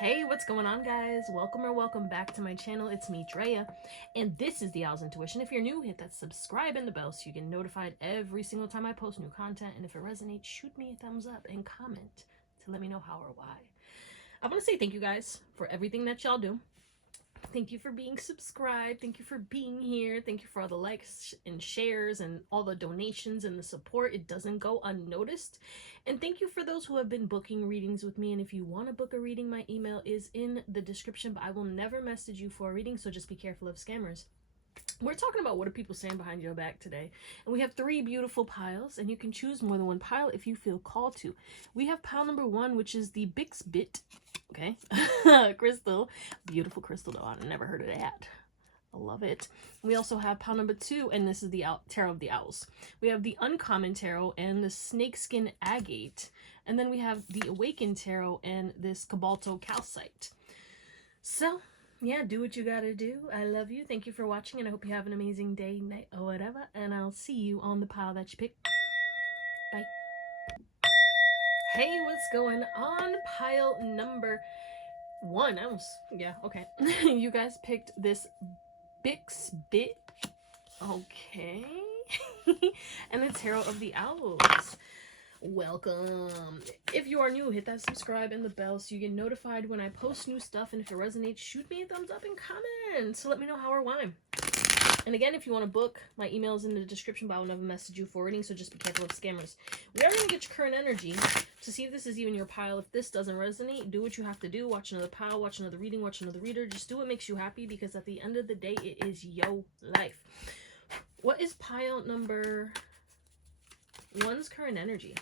Hey, what's going on, guys? Welcome or welcome back to my channel. It's me, Drea, and this is Theowlsintuition. If you're new, hit that subscribe and the bell so you get notified every single time I post new content. And if it resonates, shoot me a thumbs up and comment to let me know how or why. I want to say thank you guys for everything that y'all do. Thank you for being subscribed. Thank you for being here. Thank you for all the likes and shares and all the donations and the support. It doesn't go unnoticed. And thank you for those who have been booking readings with me. And if you want to book a reading, my email is in the description, but I will never message you for a reading, so just be careful of scammers. We're talking about what are people saying behind your back today. And we have 3 beautiful piles, and you can choose more than one pile if you feel called to. We have pile number 1, which is the Bixbit, okay, crystal. Beautiful crystal, though. I've never heard of that. I love it. We also have pile number 2, and this is the Tarot of the Owls. We have the Uncommon Tarot and the Snakeskin Agate. And then we have the Awakened Tarot and this Cobalto Calcite. So, yeah, do what you gotta do. I love you. Thank you for watching, and I hope you have an amazing day, night, or whatever. And I'll see you on the pile that you picked. Bye. Hey, what's going on? Pile number 1. I almost, yeah, okay. You guys picked this Bixbit, okay. And the Tarot of the Owls. Welcome. If you are new, hit that subscribe and the bell so you get notified when I post new stuff. And if it resonates, shoot me a thumbs up and comment to let me know how or why. And again, if you want to book, my email is in the description, but I will never message you for reading, so just be careful of scammers. We are going to get your current energy to see if this is even your pile. If this doesn't resonate, do what you have to do. Watch another pile, watch another reading, watch another reader. Just do what makes you happy, because at the end of the day, it is your life. What is pile number 1's current energy?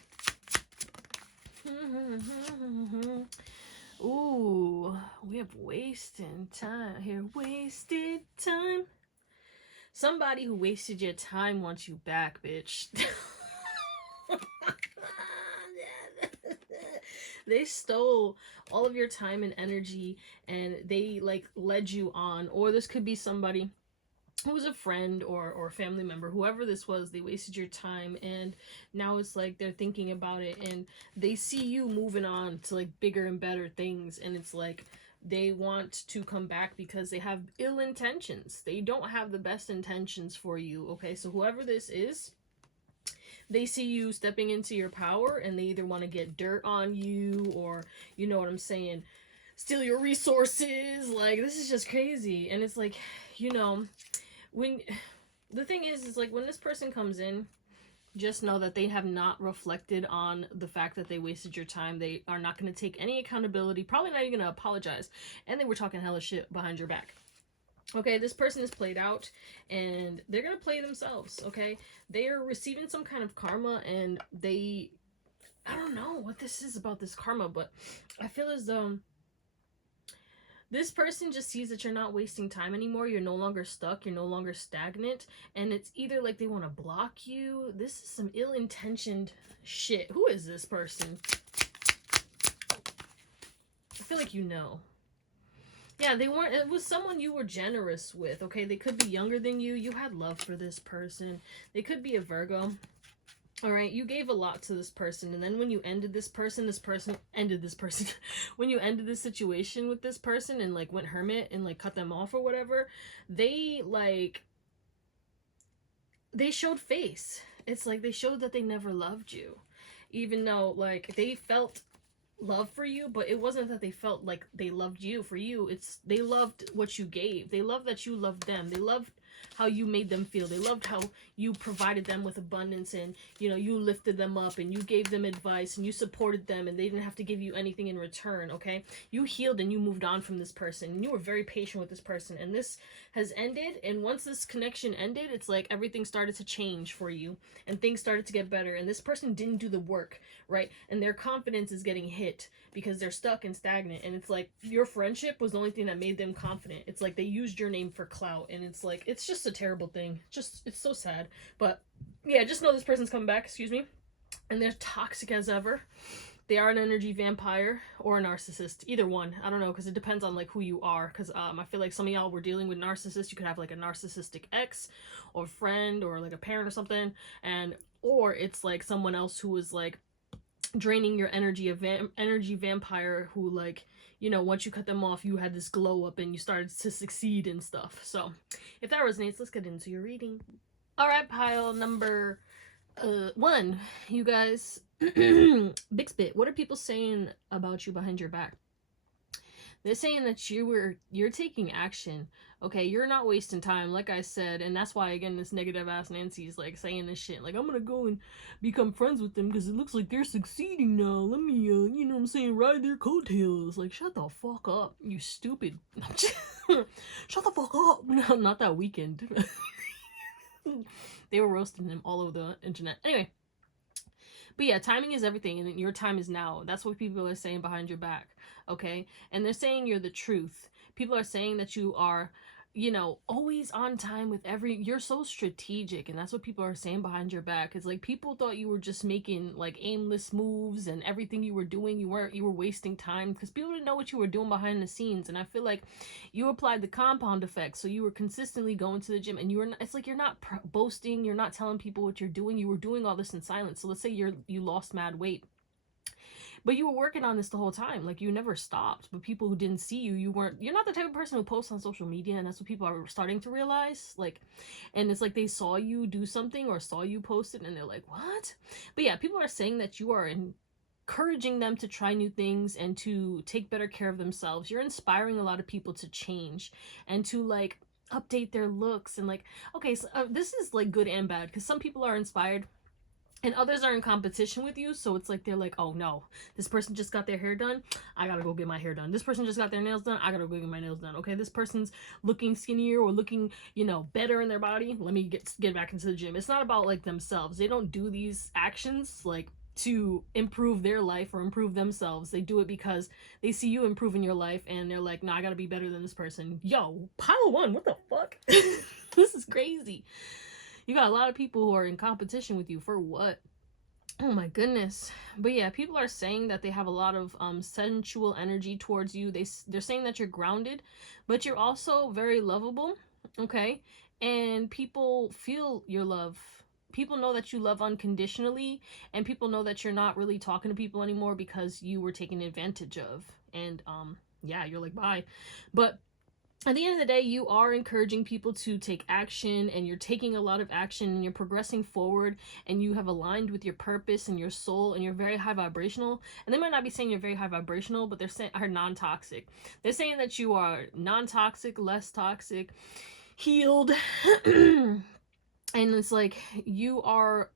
Ooh, we have wasting time here. Wasted time. Somebody who wasted your time wants you back, bitch. They stole all of your time and energy, and they like led you on. Or this could be somebody who was a friend or family member, whoever this was. They wasted your time, and now it's like they're thinking about it, and they see you moving on to like bigger and better things, and it's like they want to come back because they have ill intentions. They don't have the best intentions for you, okay? So whoever this is, they see you stepping into your power, and they either want to get dirt on you, or, you know what I'm saying, steal your resources. Like, this is just crazy. And it's like, you know, when the thing is like when this person comes in, just know that they have not reflected on the fact that they wasted your time. They are not going to take any accountability, probably not even going to apologize, and they were talking hella shit behind your back. Okay, this person is played out, and they're going to play themselves, okay? They are receiving some kind of karma, and I don't know what this is about this karma, but I feel as though this person just sees that you're not wasting time anymore. You're no longer stuck. You're no longer stagnant. And it's either like they want to block you. This is some ill-intentioned shit. Who is this person? I feel like you know. Yeah, they weren't. It was someone you were generous with, okay? They could be younger than you. You had love for this person. They could be a Virgo. All right, you gave a lot to this person, and then when you ended this person ended this person. When you ended this situation with this person and like went hermit and like cut them off or whatever, they showed face. It's like they showed that they never loved you, even though like they felt love for you, but it wasn't that they felt like they loved you for you. It's they loved what you gave. They loved that you loved them. They loved how you made them feel. They loved how you provided them with abundance, and you know, you lifted them up, and you gave them advice, and you supported them, and they didn't have to give you anything in return. Okay, you healed and you moved on from this person, and you were very patient with this person, and this has ended. And once this connection ended, it's like everything started to change for you, and things started to get better, and this person didn't do the work, right? And their confidence is getting hit because they're stuck and stagnant, and it's like your friendship was the only thing that made them confident. It's like they used your name for clout, and it's like it's just a terrible thing. It's so sad. But yeah, just know this person's coming back, excuse me, and they're toxic as ever. They are an energy vampire or a narcissist, either one. I don't know, because it depends on like who you are, because I feel like some of y'all were dealing with narcissists. You could have like a narcissistic ex or friend or like a parent or something, and or it's like someone else who was like draining your energy, energy vampire who, like, you know, once you cut them off, you had this glow up and you started to succeed and stuff. So if that resonates, let's get into your reading. All right, pile number 1, you guys. Big spit. What are people saying about you behind your back? They're saying that you're taking action. Okay, you're not wasting time, like I said, and that's why, again, this negative ass Nancy's like saying this shit, like, I'm gonna go and become friends with them because it looks like they're succeeding now. Let me, you know what I'm saying, ride their coattails. Like, shut the fuck up, you stupid. Shut the fuck up. No, not that weekend. They were roasting him all over the internet. Anyway. But yeah, timing is everything, and your time is now. That's what people are saying behind your back, okay? And they're saying you're the truth. People are saying that you are, you know, always on time with you're so strategic, and that's what people are saying behind your back. It's like people thought you were just making like aimless moves, and everything you were doing, you were wasting time, because people didn't know what you were doing behind the scenes. And I feel like you applied the compound effect, so you were consistently going to the gym, and it's like you're not boasting, you're not telling people what you're doing, you were doing all this in silence. So let's say you lost mad weight, but you were working on this the whole time. Like, you never stopped. But people who didn't see you, you're not the type of person who posts on social media, and that's what people are starting to realize. Like, and it's like they saw you do something or saw you post it, and they're like, what? But yeah, people are saying that you are encouraging them to try new things and to take better care of themselves. You're inspiring a lot of people to change and to, like, update their looks. And, like, okay, so this is, like, good and bad, because some people are inspired and others are in competition with you. So it's like they're like, oh no, this person just got their hair done, I gotta go get my hair done. This person just got their nails done, I gotta go get my nails done. Okay, this person's looking skinnier or looking, you know, better in their body, let me get back into the gym. It's not about, like, themselves. They don't do these actions like to improve their life or improve themselves. They do it because they see you improving your life, and they're like, no, I gotta be better than this person. Yo, pile 1, what the fuck? This is crazy. You got a lot of people who are in competition with you for what? Oh my goodness. But yeah, people are saying that they have a lot of sensual energy towards you. They're saying that you're grounded, but you're also very lovable, okay? And people feel your love. People know that you love unconditionally, and people know that you're not really talking to people anymore because you were taken advantage of. And yeah, you're like, bye. But at the end of the day, you are encouraging people to take action, and you're taking a lot of action, and you're progressing forward, and you have aligned with your purpose and your soul, and you're very high vibrational. And they might not be saying you're very high vibrational, but they're saying are non-toxic. They're saying that you are non-toxic, less toxic, healed. And it's like you're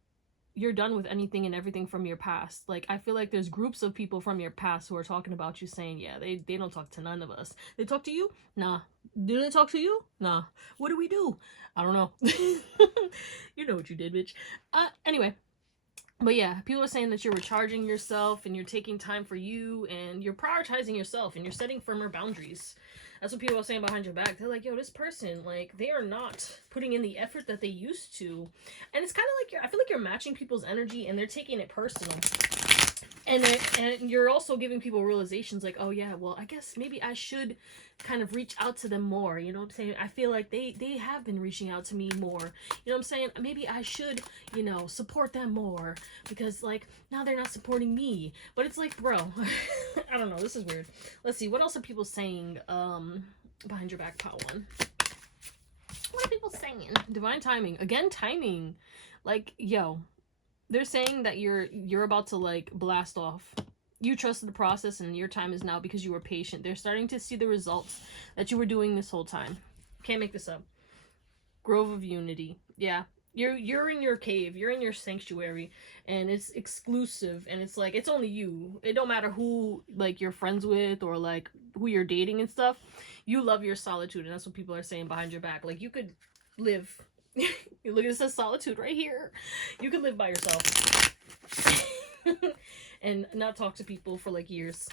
done with anything and everything from your past. Like, I feel like there's groups of people from your past who are talking about you, saying, yeah, they don't talk to none of us. They talk to you? Nah. Do they talk to you? Nah. What do we do? I don't know. You know what you did, bitch. Anyway. But yeah, people are saying that you're recharging yourself, and you're taking time for you, and you're prioritizing yourself, and you're setting firmer boundaries. That's what people are saying behind your back. They're like, yo, this person, like, they are not putting in the effort that they used to. And it's kind of like I feel like you're matching people's energy, and they're taking it personal. And you're also giving people realizations like, oh yeah, well, I guess maybe I should kind of reach out to them more. You know what I'm saying? I feel like they have been reaching out to me more. You know what I'm saying? Maybe I should, you know, support them more, because, like, now they're not supporting me. But it's like, bro, I don't know. This is weird. Let's see. What else are people saying behind your back, pile 1? What are people saying? Divine timing. Again, timing. Like, yo, they're saying that you're about to, like, blast off. You trusted the process, and your time is now because you were patient. They're starting to see the results that you were doing this whole time. Can't make this up. Grove of Unity. Yeah. You're in your cave. You're in your sanctuary, and it's exclusive, and it's like, it's only you. It don't matter who, like, you're friends with, or, like, who you're dating and stuff. You love your solitude, and that's what people are saying behind your back. Like, you could live... Look, it says solitude right here. You could live by yourself and not talk to people for, like, years.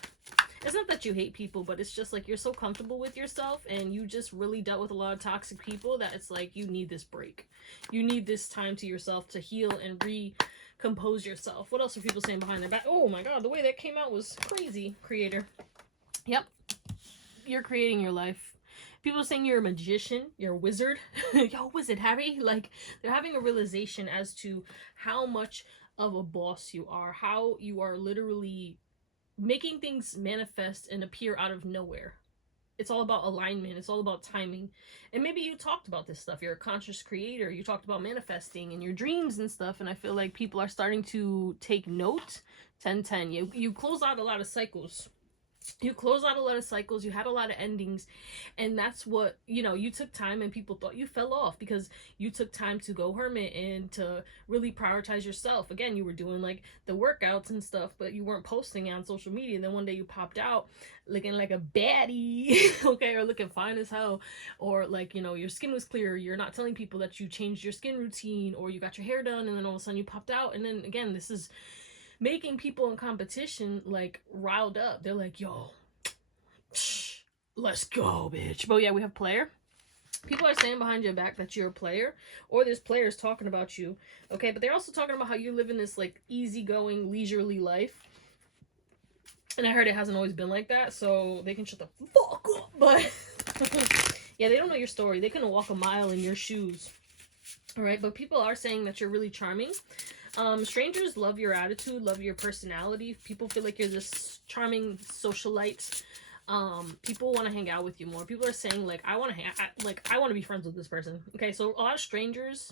It's not that you hate people, but it's just like you're so comfortable with yourself, and you just really dealt with a lot of toxic people that it's like you need this break. You need this time to yourself to heal and recompose yourself. What else are people saying behind their back? Oh my god, the way that came out was crazy, creator. Yep. You're creating your life. People are saying you're a magician, you're a wizard. Yo, wizard Harry. Like, they're having a realization as to how much of a boss you are, how you are literally making things manifest and appear out of nowhere. It's all about alignment. It's all about timing. And maybe you talked about this stuff. You're a conscious creator. You talked about manifesting and your dreams and stuff. And I feel like people are starting to take note. 10-10. You close out a lot of cycles. You close out a lot of cycles. You had a lot of endings. And that's what, you know, you took time and people thought you fell off because you took time to go hermit and to really prioritize yourself. Again, you were doing like the workouts and stuff, but you weren't posting on social media. And then one day you popped out looking like a baddie, okay, or looking fine as hell, or like, you know, your skin was clear. You're not telling people that you changed your skin routine or you got your hair done, and then all of a sudden you popped out. And then again, this is making people in competition like riled up. They're like, yo, let's go, bitch. But yeah, we have player. People are saying behind your back that you're a player, or there's players talking about you, okay? But they're also talking about how you live in this like easygoing, leisurely life. And I heard it hasn't always been like that, so they can shut the fuck up. But yeah, they don't know your story. They couldn't walk a mile in your shoes. All right, but people are saying that you're really charming. Strangers love your attitude, love your personality. People feel like you're this charming socialite. People want to hang out with you more. People are saying like, I want to be friends with this person. Okay, so a lot of strangers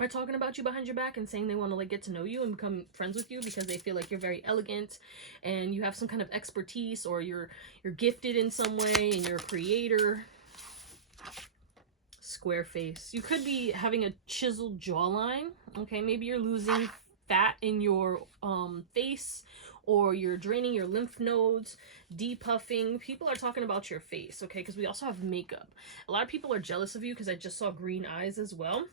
are talking about you behind your back and saying they want to like get to know you and become friends with you because they feel like you're very elegant and you have some kind of expertise, or you're gifted in some way and you're a creator. Square face. You could be having a chiseled jawline. Okay, maybe you're losing fat in your face, or you're draining your lymph nodes, depuffing. People are talking about your face, okay, because we also have makeup. A lot of people are jealous of you because I just saw green eyes as well.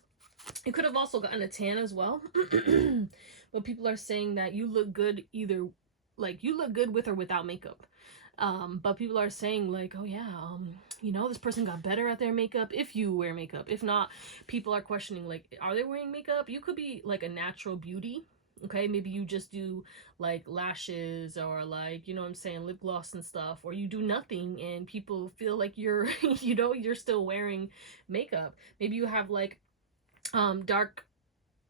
You could have also gotten a tan as well. But people are saying that you look good either, like you look good with or without makeup. But people are saying like, oh yeah, you know, this person got better at their makeup if you wear makeup. If not, people are questioning like, are they wearing makeup? You could be like a natural beauty. Okay, maybe you just do like lashes or like, you know what I'm saying, lip gloss and stuff, or you do nothing and people feel like you're, you know, you're still wearing makeup. Maybe you have like dark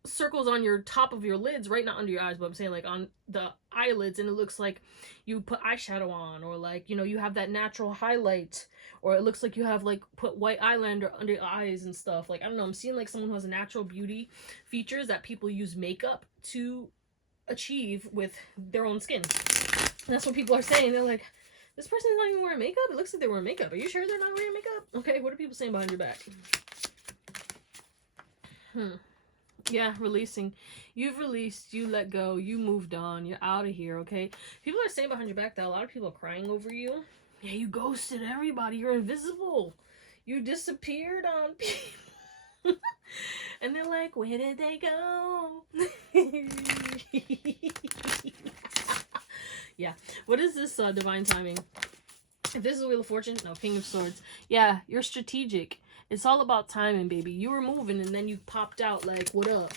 circles on your top of your lids, right? Not under your eyes, but I'm saying like on the eyelids, and it looks like you put eyeshadow on, or like, you know, you have that natural highlight, or it looks like you have like put white eyeliner under your eyes and stuff. Like, I don't know, I'm seeing like someone who has natural beauty features that people use makeup to achieve with their own skin. And that's what people are saying. They're like, this person's not even wearing makeup? It looks like they're wearing makeup. Are you sure they're not wearing makeup? Okay, what are people saying behind your back? Yeah, releasing. You've released, you let go, you moved on, you're out of here, okay? People are saying behind your back that a lot of people are crying over you. Yeah, you ghosted everybody. You're invisible. You disappeared on people. And they're like, where did they go? Yeah. What is this divine timing? If this is Wheel of Fortune, no, King of Swords. Yeah, you're strategic. It's all about timing, baby. You were moving and then you popped out like, what up,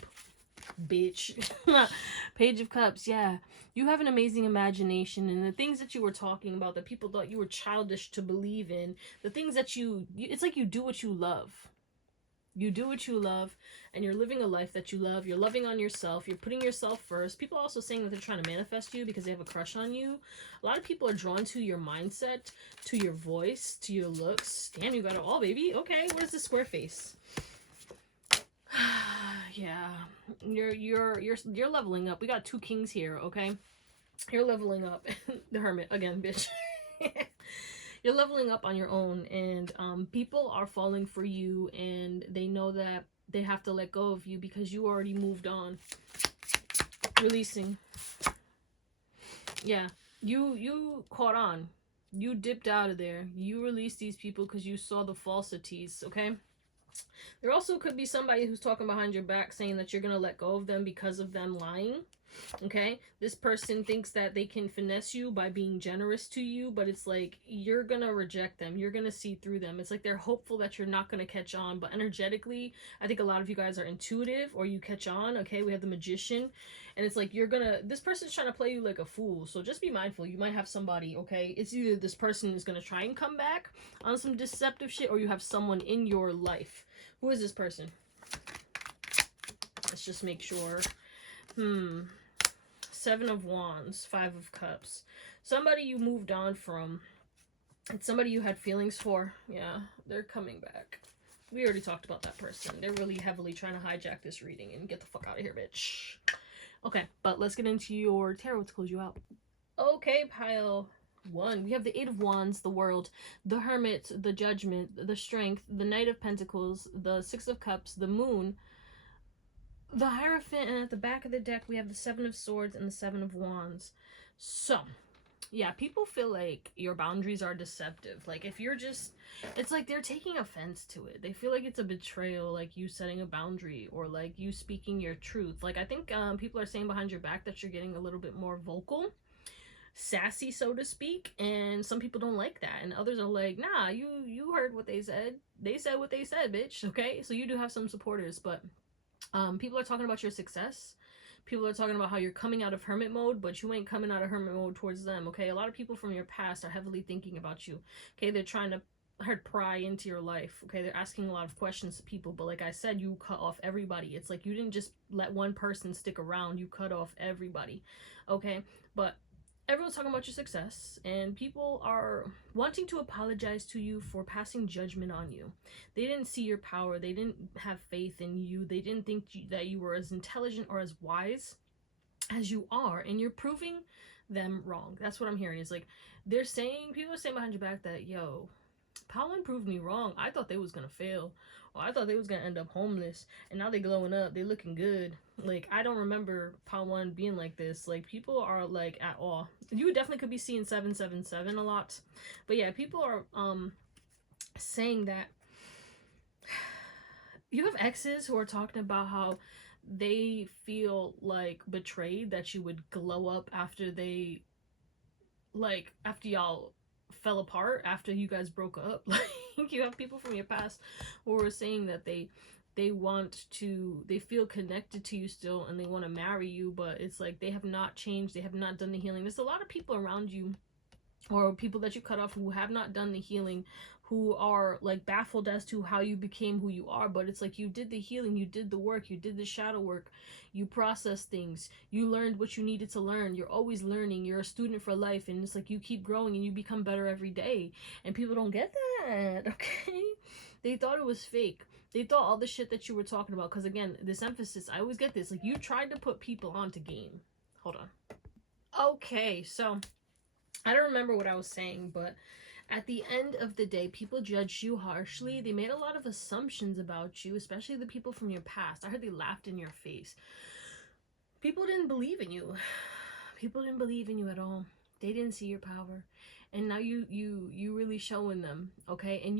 bitch? Page of Cups, yeah. You have an amazing imagination, and the things that you were talking about that people thought you were childish to believe in, the things that it's like you do what you love. You do what you love, and you're living a life that you love. You're loving on yourself. You're putting yourself first. People are also saying that they're trying to manifest you because they have a crush on you. A lot of people are drawn to your mindset, to your voice, to your looks. Damn, you got it all, baby. Okay, what is this square face? Yeah, you're leveling up. We got 2 kings here, okay? You're leveling up. The Hermit again, bitch. You're leveling up on your own, and people are falling for you, and they know that they have to let go of you because you already moved on. Releasing. Yeah, you caught on. You dipped out of there. You released these people because you saw the falsities, okay? There also could be somebody who's talking behind your back saying that you're going to let go of them because of them lying. Okay, this person thinks that they can finesse you by being generous to you, but it's like you're gonna reject them. You're gonna see through them. It's like they're hopeful that you're not gonna catch on, but energetically, I think a lot of you guys are intuitive, or you catch on. Okay, we have the Magician, and it's like this person's trying to play you like a fool, so just be mindful. You might have somebody, okay? It's either this person is gonna try and come back on some deceptive shit, or you have someone in your life. Who is this person? Let's just make sure. Seven of Wands, Five of Cups. Somebody you moved on from. It's somebody you had feelings for. Yeah, they're coming back. We already talked about that person. They're really heavily trying to hijack this reading and get the fuck out of here, bitch. Okay, but let's get into your tarot to close you out. Okay, pile 1. We have the Eight of Wands, the World, the Hermit, the Judgment, the Strength, the Knight of Pentacles, the Six of Cups, the Moon, the Hierophant, and at the back of the deck we have the Seven of Swords and the Seven of Wands. So, yeah, people feel like your boundaries are deceptive. Like, if you're just, it's like they're taking offense to it. They feel like it's a betrayal, like you setting a boundary or like you speaking your truth. Like, I think people are saying behind your back that you're getting a little bit more vocal, sassy, so to speak, and some people don't like that, and others are like, nah, you heard what they said. They said what they said, bitch. Okay, so you do have some supporters, but people are talking about your success. People are talking about how you're coming out of hermit mode, but you ain't coming out of hermit mode towards them, okay? A lot of people from your past are heavily thinking about you, okay? They're trying to pry into your life, okay? They're asking a lot of questions to people, but like I said, you cut off everybody. It's like you didn't just let one person stick around. You cut off everybody, okay? But everyone's talking about your success, and people are wanting to apologize to you for passing judgment on you. They didn't see your power. They didn't have faith in you. They didn't think that you were as intelligent or as wise as you are, and you're proving them wrong. That's what I'm hearing. Is like they're saying, people are saying behind your back that, yo, Pile 1 proved me wrong. I thought they was gonna fail, or I thought they was gonna end up homeless, and now they glowing up. They looking good. Like, I don't remember Pile 1 being like this. Like, people are like at awe. You definitely could be seeing 777 a lot, but yeah, people are saying that you have exes who are talking about how they feel like betrayed, that you would glow up after they, like, after y'all fell apart, after you guys broke up. Like, you have people from your past who are saying that they feel connected to you still, and they want to marry you, but it's like they have not changed. They have not done the healing. There's a lot of people around you, or people that you cut off, who have not done the healing, who are like baffled as to how you became who you are. But it's like you did the healing, you did the work, you did the shadow work, you processed things, you learned what you needed to learn. You're always learning. You're a student for life, and it's like you keep growing and you become better every day, and people don't get that. Okay, they thought it was fake. They thought all the shit that you were talking about, because again, this emphasis, I always get this, like, you tried to put people onto game. Hold on. Okay, so I don't remember what I was saying, but at the end of the day, people judged you harshly. They made a lot of assumptions about you, especially the people from your past. I heard they laughed in your face. People didn't believe in you. People didn't believe in you at all. They didn't see your power. And now you really showing them, okay? And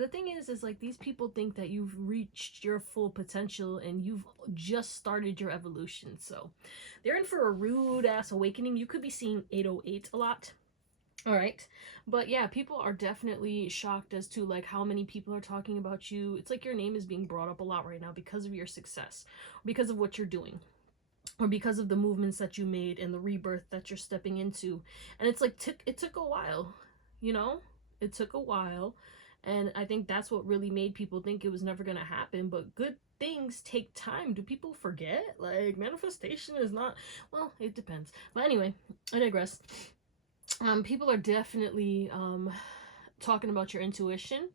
the thing is like, these people think that you've reached your full potential and you've just started your evolution. So they're in for a rude ass awakening. You could be seeing 808 a lot. All right, but yeah, people are definitely shocked as to like how many people are talking about you. It's like your name is being brought up a lot right now because of your success, because of what you're doing, or because of the movements that you made and the rebirth that you're stepping into. And it's like it took a while, you know? It took a while, and I think that's what really made people think it was never gonna happen. But good things take time. Do people forget? Like, manifestation is not, well, it depends. But anyway, I digress. People are definitely talking about your intuition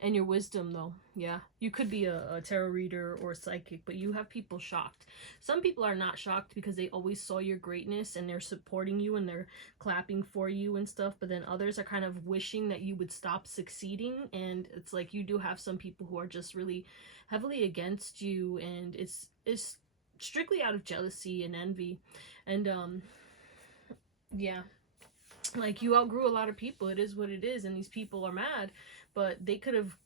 and your wisdom, though. Yeah, you could be a tarot reader or a psychic, but you have people shocked. Some people are not shocked because they always saw your greatness and they're supporting you and they're clapping for you and stuff, but then others are kind of wishing that you would stop succeeding. And it's like you do have some people who are just really heavily against you, and it's strictly out of jealousy and envy. And yeah, like, you outgrew a lot of people. It is what it is, and these people are mad, but they could have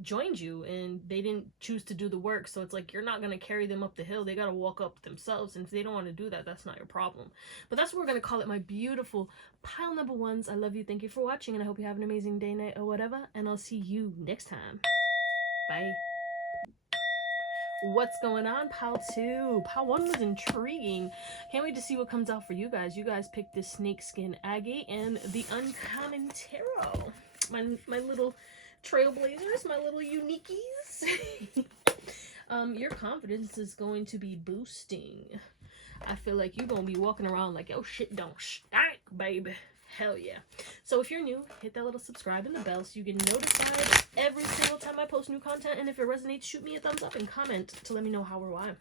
joined you and they didn't choose to do the work. So it's like, you're not going to carry them up the hill. They got to walk up themselves, and if they don't want to do that, that's not your problem. But that's what we're going to call it, my beautiful pile number ones. I love you. Thank you for watching, and I hope you have an amazing day, night, or whatever, and I'll see you next time. Bye. What's going on, pile 2? Pile 1 was intriguing. Can't wait to see what comes out for you guys. You guys picked the snakeskin agate and the uncommon tarot. My little trailblazers, my little unikies. Your confidence is going to be boosting. I feel like you're gonna be walking around like, yo, shit don't stink, baby. Hell yeah. So if you're new, hit that little subscribe and the bell so you get notified every single time I post new content. And if it resonates, shoot me a thumbs up and comment to let me know how or why.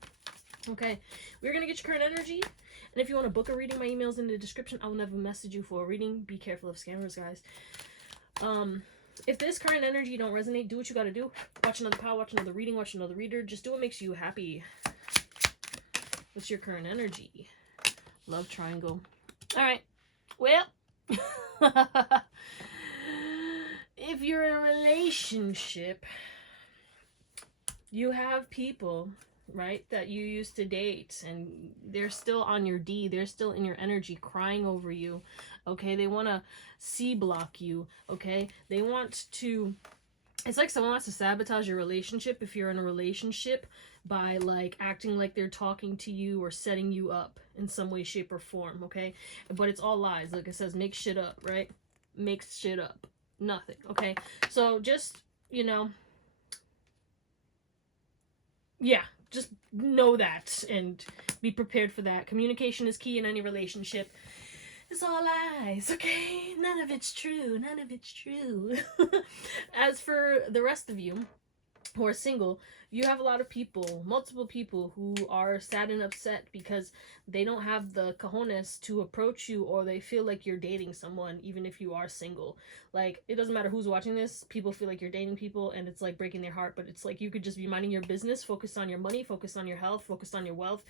Okay, we're gonna get your current energy. And if you want to book a reading, my email's in the description. I will never message you for a reading. Be careful of scammers, guys. If this current energy don't resonate, do what you gotta do. Watch another pile, watch another reading, watch another reader. Just do what makes you happy. What's your current energy? Love triangle. All right. Well, if you're in a relationship, you have people, right, that you used to date, and they're still on your D. They're still in your energy, crying over you. Okay, they want to C-block you. Okay, they want to. It's like someone wants to sabotage your relationship if you're in a relationship by like acting like they're talking to you or setting you up in some way, shape, or form, okay? But it's all lies. Like it says, make shit up, right? Make shit up. Nothing, okay? So just, you know, yeah, just know that and be prepared for that. Communication is key in any relationship. It's all lies, okay? None of it's true. None of it's true. As for the rest of you who are single, you have a lot of people, multiple people who are sad and upset because they don't have the cojones to approach you, or they feel like you're dating someone even if you are single. Like, it doesn't matter who's watching this, people feel like you're dating people and it's like breaking their heart, but it's like you could just be minding your business, focus on your money, focus on your health, focus on your wealth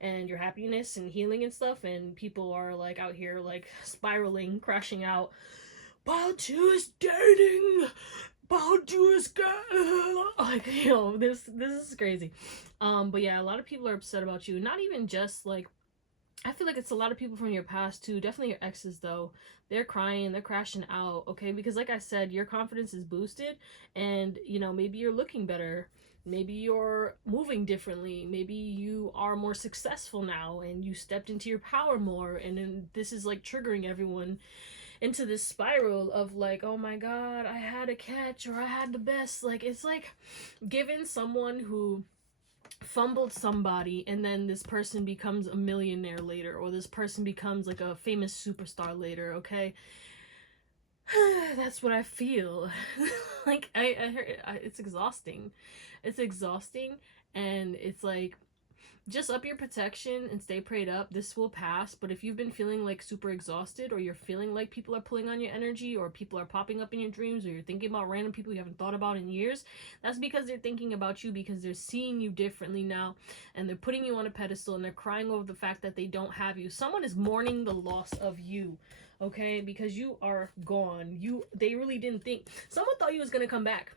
and your happiness and healing and stuff, and people are like out here like spiraling, crashing out. Part 2 is dating. About you is girl. Like, you know, this is crazy. But yeah, a lot of people are upset about you. Not even just like, I feel like it's a lot of people from your past too. Definitely your exes though. They're crying, they're crashing out, okay? Because like I said, your confidence is boosted, and you know, maybe you're looking better. Maybe you're moving differently. Maybe you are more successful now and you stepped into your power more, and then this is like triggering everyone into this spiral of like, oh my god, I had a catch, or I had the best. Like, it's like given someone who fumbled somebody and then this person becomes a millionaire later, or this person becomes like a famous superstar later, okay? That's what I feel. Like, I heard it's exhausting. It's exhausting, and it's like, just up your protection and stay prayed up. This will pass. But if you've been feeling like super exhausted, or you're feeling like people are pulling on your energy, or people are popping up in your dreams, or you're thinking about random people you haven't thought about in years, that's because they're thinking about you, because they're seeing you differently now, and they're putting you on a pedestal, and they're crying over the fact that they don't have you. Someone is mourning the loss of you, okay? Because you are gone. They really didn't think. Someone thought you was gonna come back.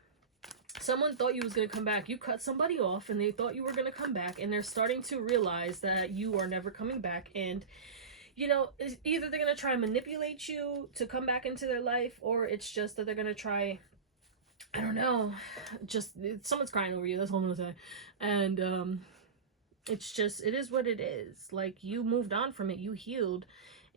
Someone thought you was going to come back. You cut somebody off and they thought you were going to come back, and they're starting to realize that you are never coming back. And, you know, either they're going to try and manipulate you to come back into their life, or it's just that they're going to try, I don't know, just, someone's crying over you. That's all I'm going to say. And it's just, it is what it is. Like, you moved on from it. You healed.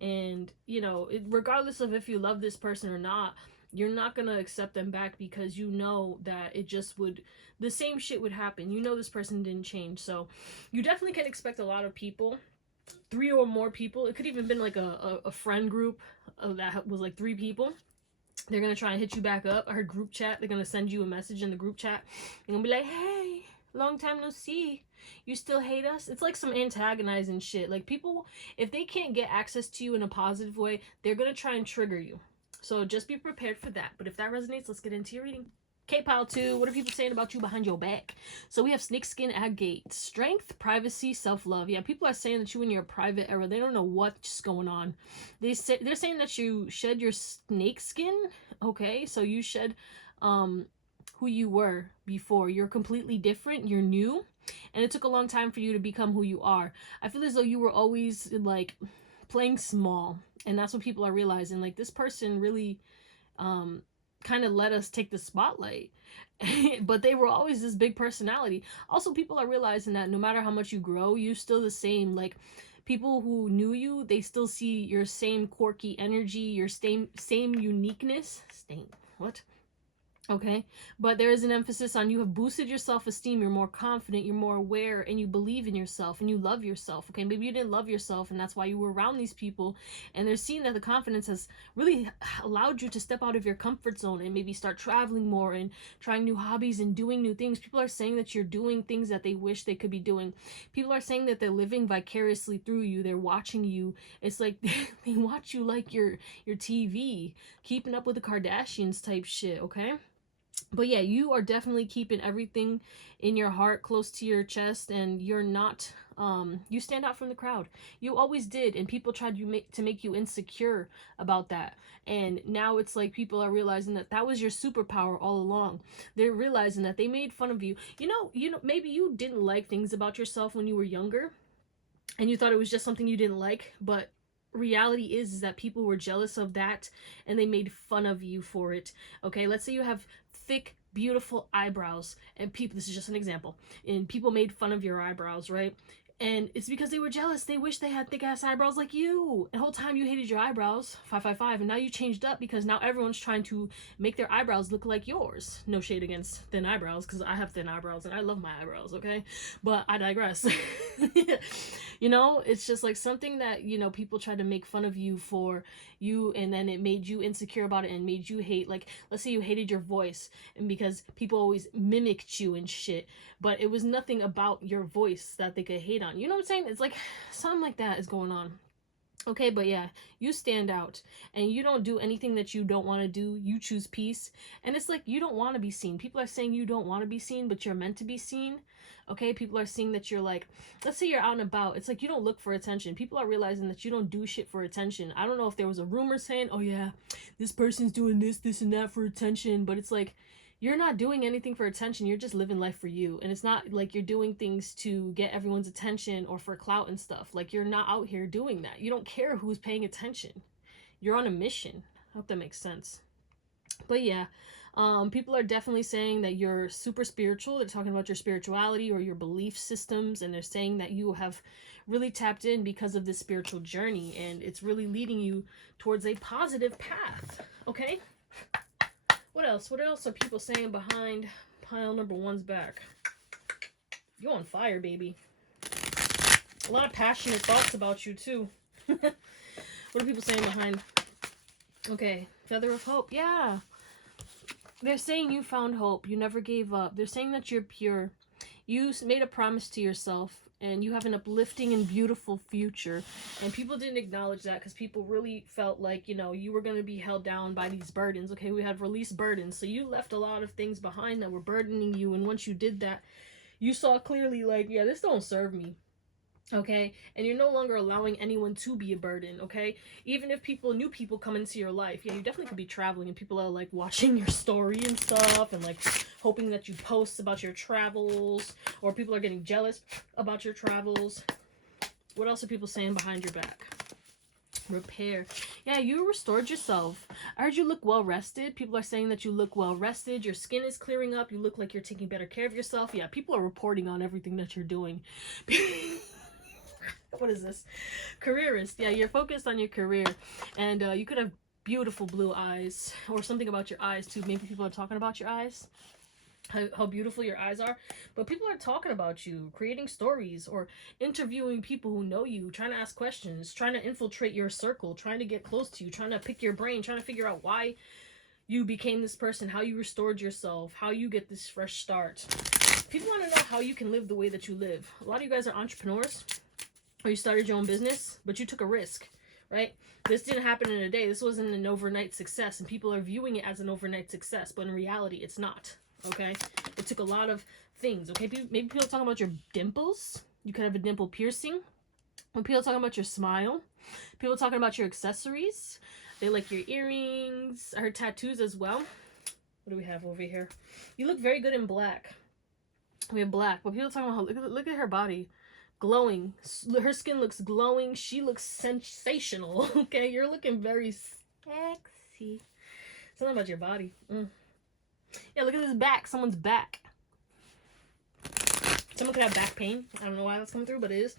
And, you know, regardless of if you love this person or not, you're not gonna accept them back, because you know that it just would, the same shit would happen. You know this person didn't change. So you definitely can expect a lot of people, 3 or more people. It could even been like a friend group that was like 3 people. They're gonna try and hit you back up. I heard group chat. They're gonna send you a message in the group chat. They're gonna be like, hey, long time no see, you still hate us? It's like some antagonizing shit. Like, people, if they can't get access to you in a positive way, they're gonna try and trigger you. So just be prepared for that. But if that resonates, let's get into your reading. Okay, pile 2. What are people saying about you behind your back? So we have snakeskin agate. Strength, privacy, self-love. Yeah, people are saying that you in your private era. They don't know what's going on. They're saying that you shed your snakeskin. Okay, so you shed who you were before. You're completely different. You're new. And it took a long time for you to become who you are. I feel as though you were always like playing small. And that's what people are realizing. Like, this person really kind of let us take the spotlight. But they were always this big personality. Also, people are realizing that no matter how much you grow, you're still the same. Like, people who knew you, they still see your same quirky energy, your same uniqueness. Okay, but there is an emphasis on you have boosted your self-esteem, you're more confident, you're more aware, and you believe in yourself and you love yourself. Okay, maybe you didn't love yourself and that's why you were around these people, and they're seeing that the confidence has really allowed you to step out of your comfort zone and maybe start traveling more and trying new hobbies and doing new things. People are saying that you're doing things that they wish they could be doing. People are saying that they're living vicariously through you, they're watching you. It's like they watch you like your TV, keeping up with the Kardashians type shit. Okay, but yeah, you are definitely keeping everything in your heart close to your chest, and you're not you stand out from the crowd. You always did, and people tried to make you insecure about that, and now it's like people are realizing that that was your superpower all along. They're realizing that they made fun of you. You know, maybe you didn't like things about yourself when you were younger and you thought it was just something you didn't like, but reality is that people were jealous of that and they made fun of you for it. Okay, let's say you have thick beautiful eyebrows, and people, this is just an example, and people made fun of your eyebrows, right? And it's because they were jealous. They wish they had thick ass eyebrows like you. The whole time you hated your eyebrows, 555, and now you changed up because now everyone's trying to make their eyebrows look like yours. No shade against thin eyebrows, because I have thin eyebrows and I love my eyebrows, okay? But I digress. You know, it's just like something that, you know, people try to make fun of you for you, and then it made you insecure about it and made you hate. Like, let's say you hated your voice, and because people always mimicked you and shit, but it was nothing about your voice that they could hate on. You know what I'm saying? It's like something like that is going on. Okay, but yeah, you stand out and you don't do anything that you don't want to do. You choose peace. And it's like you don't want to be seen. People are saying you don't want to be seen, but you're meant to be seen. Okay, people are seeing that you're like, let's say you're out and about. It's like you don't look for attention. People are realizing that you don't do shit for attention. I don't know if there was a rumor saying, oh yeah, this person's doing this, and that for attention. But it's like, you're not doing anything for attention. You're just living life for you. And it's not like you're doing things to get everyone's attention or for clout and stuff. Like, you're not out here doing that. You don't care who's paying attention. You're on a mission. I hope that makes sense. But yeah, people are definitely saying that you're super spiritual. They're talking about your spirituality or your belief systems, and they're saying that you have really tapped in because of this spiritual journey, and it's really leading you towards a positive path. Okay? What else? What else are people saying behind pile number one's back? You're on fire, baby. A lot of passionate thoughts about you, too. What are people saying behind? Okay, Feather of Hope. Yeah. They're saying you found hope. You never gave up. They're saying that you're pure. You made a promise to yourself, and you have an uplifting and beautiful future. And people didn't acknowledge that because people really felt like, you know, you were going to be held down by these burdens. Okay, we had released burdens. So you left a lot of things behind that were burdening you. And once you did that, you saw clearly, like, yeah, this don't serve me. Okay, and you're no longer allowing anyone to be a burden. Okay, even if new people come into your life, yeah, you definitely could be traveling and people are like watching your story and stuff and like hoping that you post about your travels, or people are getting jealous about your travels. What else are people saying behind your back? Repair. Yeah, you restored yourself. I heard you look well rested. People are saying that you look well rested. Your skin is clearing up. You look like you're taking better care of yourself. Yeah, people are reporting on everything that you're doing. What is this? Careerist. Yeah, you're focused on your career, and you could have beautiful blue eyes, or something about your eyes too. Maybe people are talking about your eyes, how beautiful your eyes are, but people are talking about you, creating stories or interviewing people who know you, trying to ask questions, trying to infiltrate your circle, trying to get close to you, trying to pick your brain, trying to figure out why you became this person, how you restored yourself, how you get this fresh start. People want to know how you can live the way that you live. A lot of you guys are entrepreneurs, or you started your own business, but you took a risk, right? This didn't happen in a day. This wasn't an overnight success, and people are viewing it as an overnight success, but in reality, it's not, okay? It took a lot of things, okay? Maybe people are talking about your dimples. You could have a dimple piercing. When people are talking about your smile, people are talking about your accessories. They like your earrings. I heard tattoos as well. What do we have over here? You look very good in black. We have black, but people are talking about, look at her body. Glowing. Her skin looks glowing. She looks sensational. Okay, you're looking very sexy. Something about your body. Yeah, look at this back. Someone's back. Someone could have back pain. I don't know why that's coming through, but it is.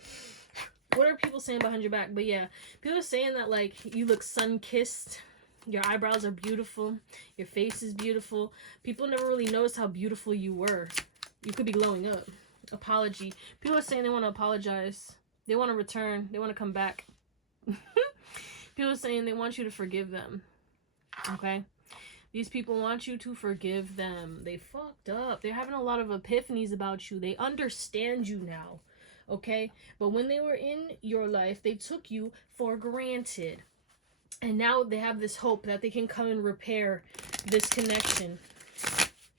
What are people saying behind your back? But yeah, people are saying that, like, you look sun-kissed. Your eyebrows are beautiful. Your face is beautiful. People never really noticed how beautiful you were. You could be glowing up. Apology. People are saying they want to apologize. They want to return. They want to come back. People are saying they want you to forgive them. Okay? These people want you to forgive them. They fucked up. They're having a lot of epiphanies about you. They understand you now. Okay? But when they were in your life, they took you for granted. And now they have this hope that they can come and repair this connection.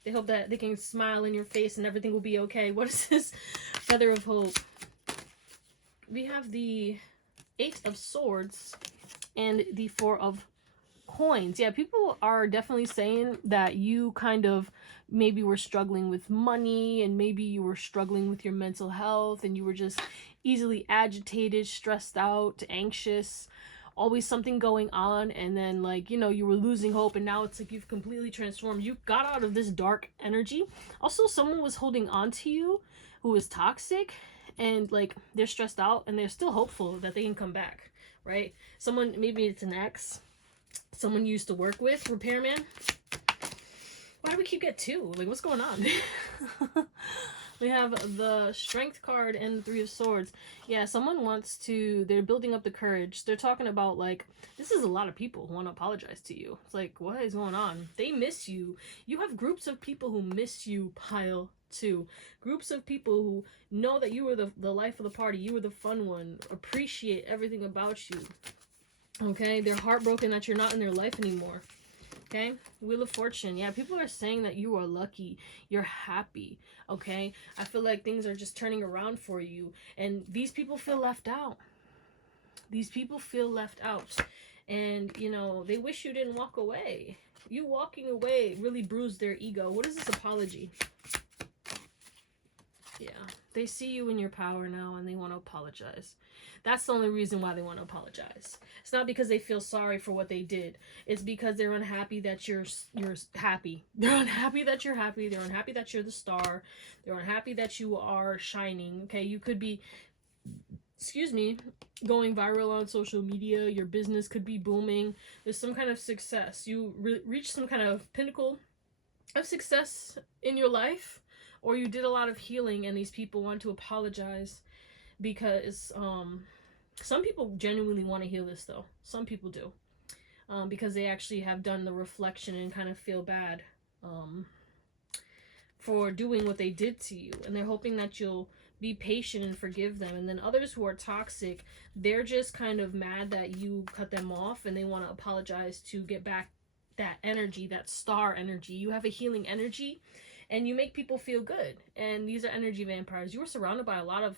They hope that they can smile in your face and everything will be okay. What is this? Feather of hope. We have the 8 of Swords and the 4 of Coins. Yeah, people are definitely saying that you kind of maybe were struggling with money, and maybe you were struggling with your mental health, and you were just easily agitated, stressed out, anxious, always something going on. And then, like, you know, you were losing hope, and now it's like you've completely transformed. You got out of this dark energy. Also, someone was holding on to you who was toxic, and like they're stressed out and they're still hopeful that they can come back, right? Someone, maybe it's an ex, someone you used to work with, repairman. Why do we keep getting 2? Like, what's going on? We have the Strength card and the 3 of Swords. Yeah, someone wants to, they're building up the courage. They're talking about, like, this is a lot of people who want to apologize to you. It's like, what is going on? They miss you. You have groups of people who miss you, pile 2. Groups of people who know that you were the life of the party. You were the fun one. Appreciate everything about you. Okay, they're heartbroken that you're not in their life anymore. Okay, Wheel of Fortune. Yeah, people are saying that you are lucky, you're happy. Okay, I feel like things are just turning around for you, and these people feel left out. These people feel left out, and you know, they wish you didn't walk away. You walking away really bruised their ego. What is this apology? Yeah, they see you in your power now and they want to apologize. That's the only reason why they want to apologize. It's not because they feel sorry for what they did. It's because they're unhappy that you're happy. They're unhappy that you're happy. They're unhappy that you're the star. They're unhappy that you are shining. Okay, you could be, excuse me, going viral on social media. Your business could be booming. There's some kind of success. You reach some kind of pinnacle of success in your life, or you did a lot of healing, and these people want to apologize because some people genuinely want to heal this, though. Some people do, because they actually have done the reflection and kind of feel bad for doing what they did to you, and they're hoping that you'll be patient and forgive them. And then others who are toxic, they're just kind of mad that you cut them off, and they want to apologize to get back that energy, that star energy. You have a healing energy, and you make people feel good. And these are energy vampires. You were surrounded by a lot of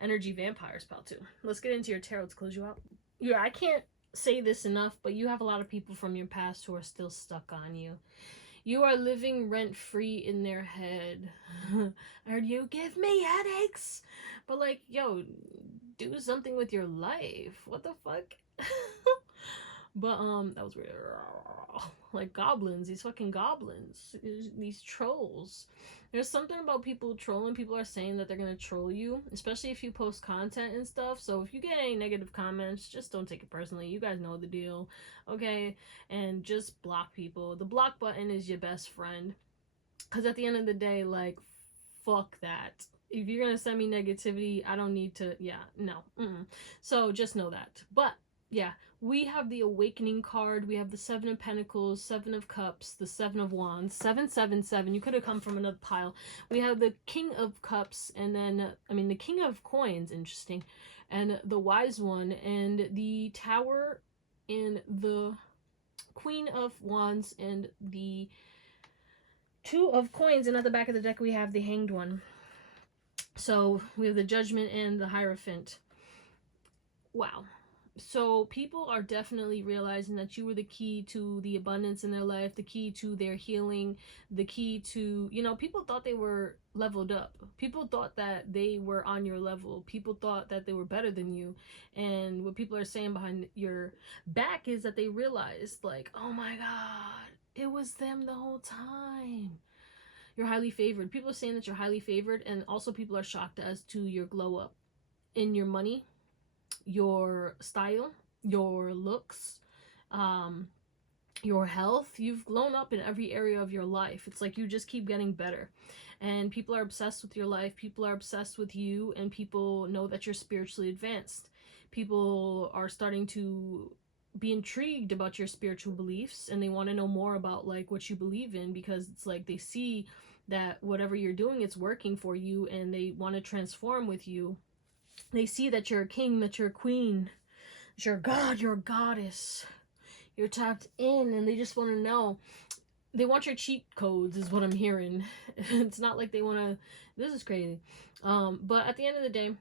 energy vampires, pal, too. Let's get into your tarot to close you out. Yeah, I can't say this enough, but you have a lot of people from your past who are still stuck on you. You are living rent-free in their head. Or you give me headaches. But, like, yo, do something with your life. What the fuck? But, that was weird. Like goblins, these fucking goblins, these trolls. There's something about people trolling. People are saying that they're gonna troll you, especially if you post content and stuff. So if you get any negative comments, just don't take it personally. You guys know the deal, okay? And just block people. The block button is your best friend, because at the end of the day, like, fuck that. If you're gonna send me negativity, I don't need to. Yeah, no. So just know that. But yeah, we have the Awakening card. We have the 7 of Pentacles, 7 of Cups, the 7 of Wands, 777. You could have come from another pile. We have the King of Cups, and then, the King of Coins, interesting, and the Wise One, and the Tower, and the Queen of Wands, and the 2 of Coins, and at the back of the deck we have the Hanged One. So we have the Judgment and the Hierophant. Wow. So people are definitely realizing that you were the key to the abundance in their life, the key to their healing, the key to, people thought they were leveled up. People thought that they were on your level. People thought that they were better than you. And what people are saying behind your back is that they realized, like, oh my God, it was them the whole time. You're highly favored. People are saying that you're highly favored, and also people are shocked as to your glow up in your money, your style, your looks, your health. You've grown up in every area of your life. It's like you just keep getting better. And people are obsessed with your life. People are obsessed with you. And people know that you're spiritually advanced. People are starting to be intrigued about your spiritual beliefs. And they want to know more about like what you believe in. Because it's like they see that whatever you're doing, it's working for you. And they want to transform with you. They see that you're a king, that you're a queen, that you're a god, you're a goddess. You're tapped in, and they just want to know. They want your cheat codes, is what I'm hearing. It's not like they want to. This is crazy. But at the end of the day,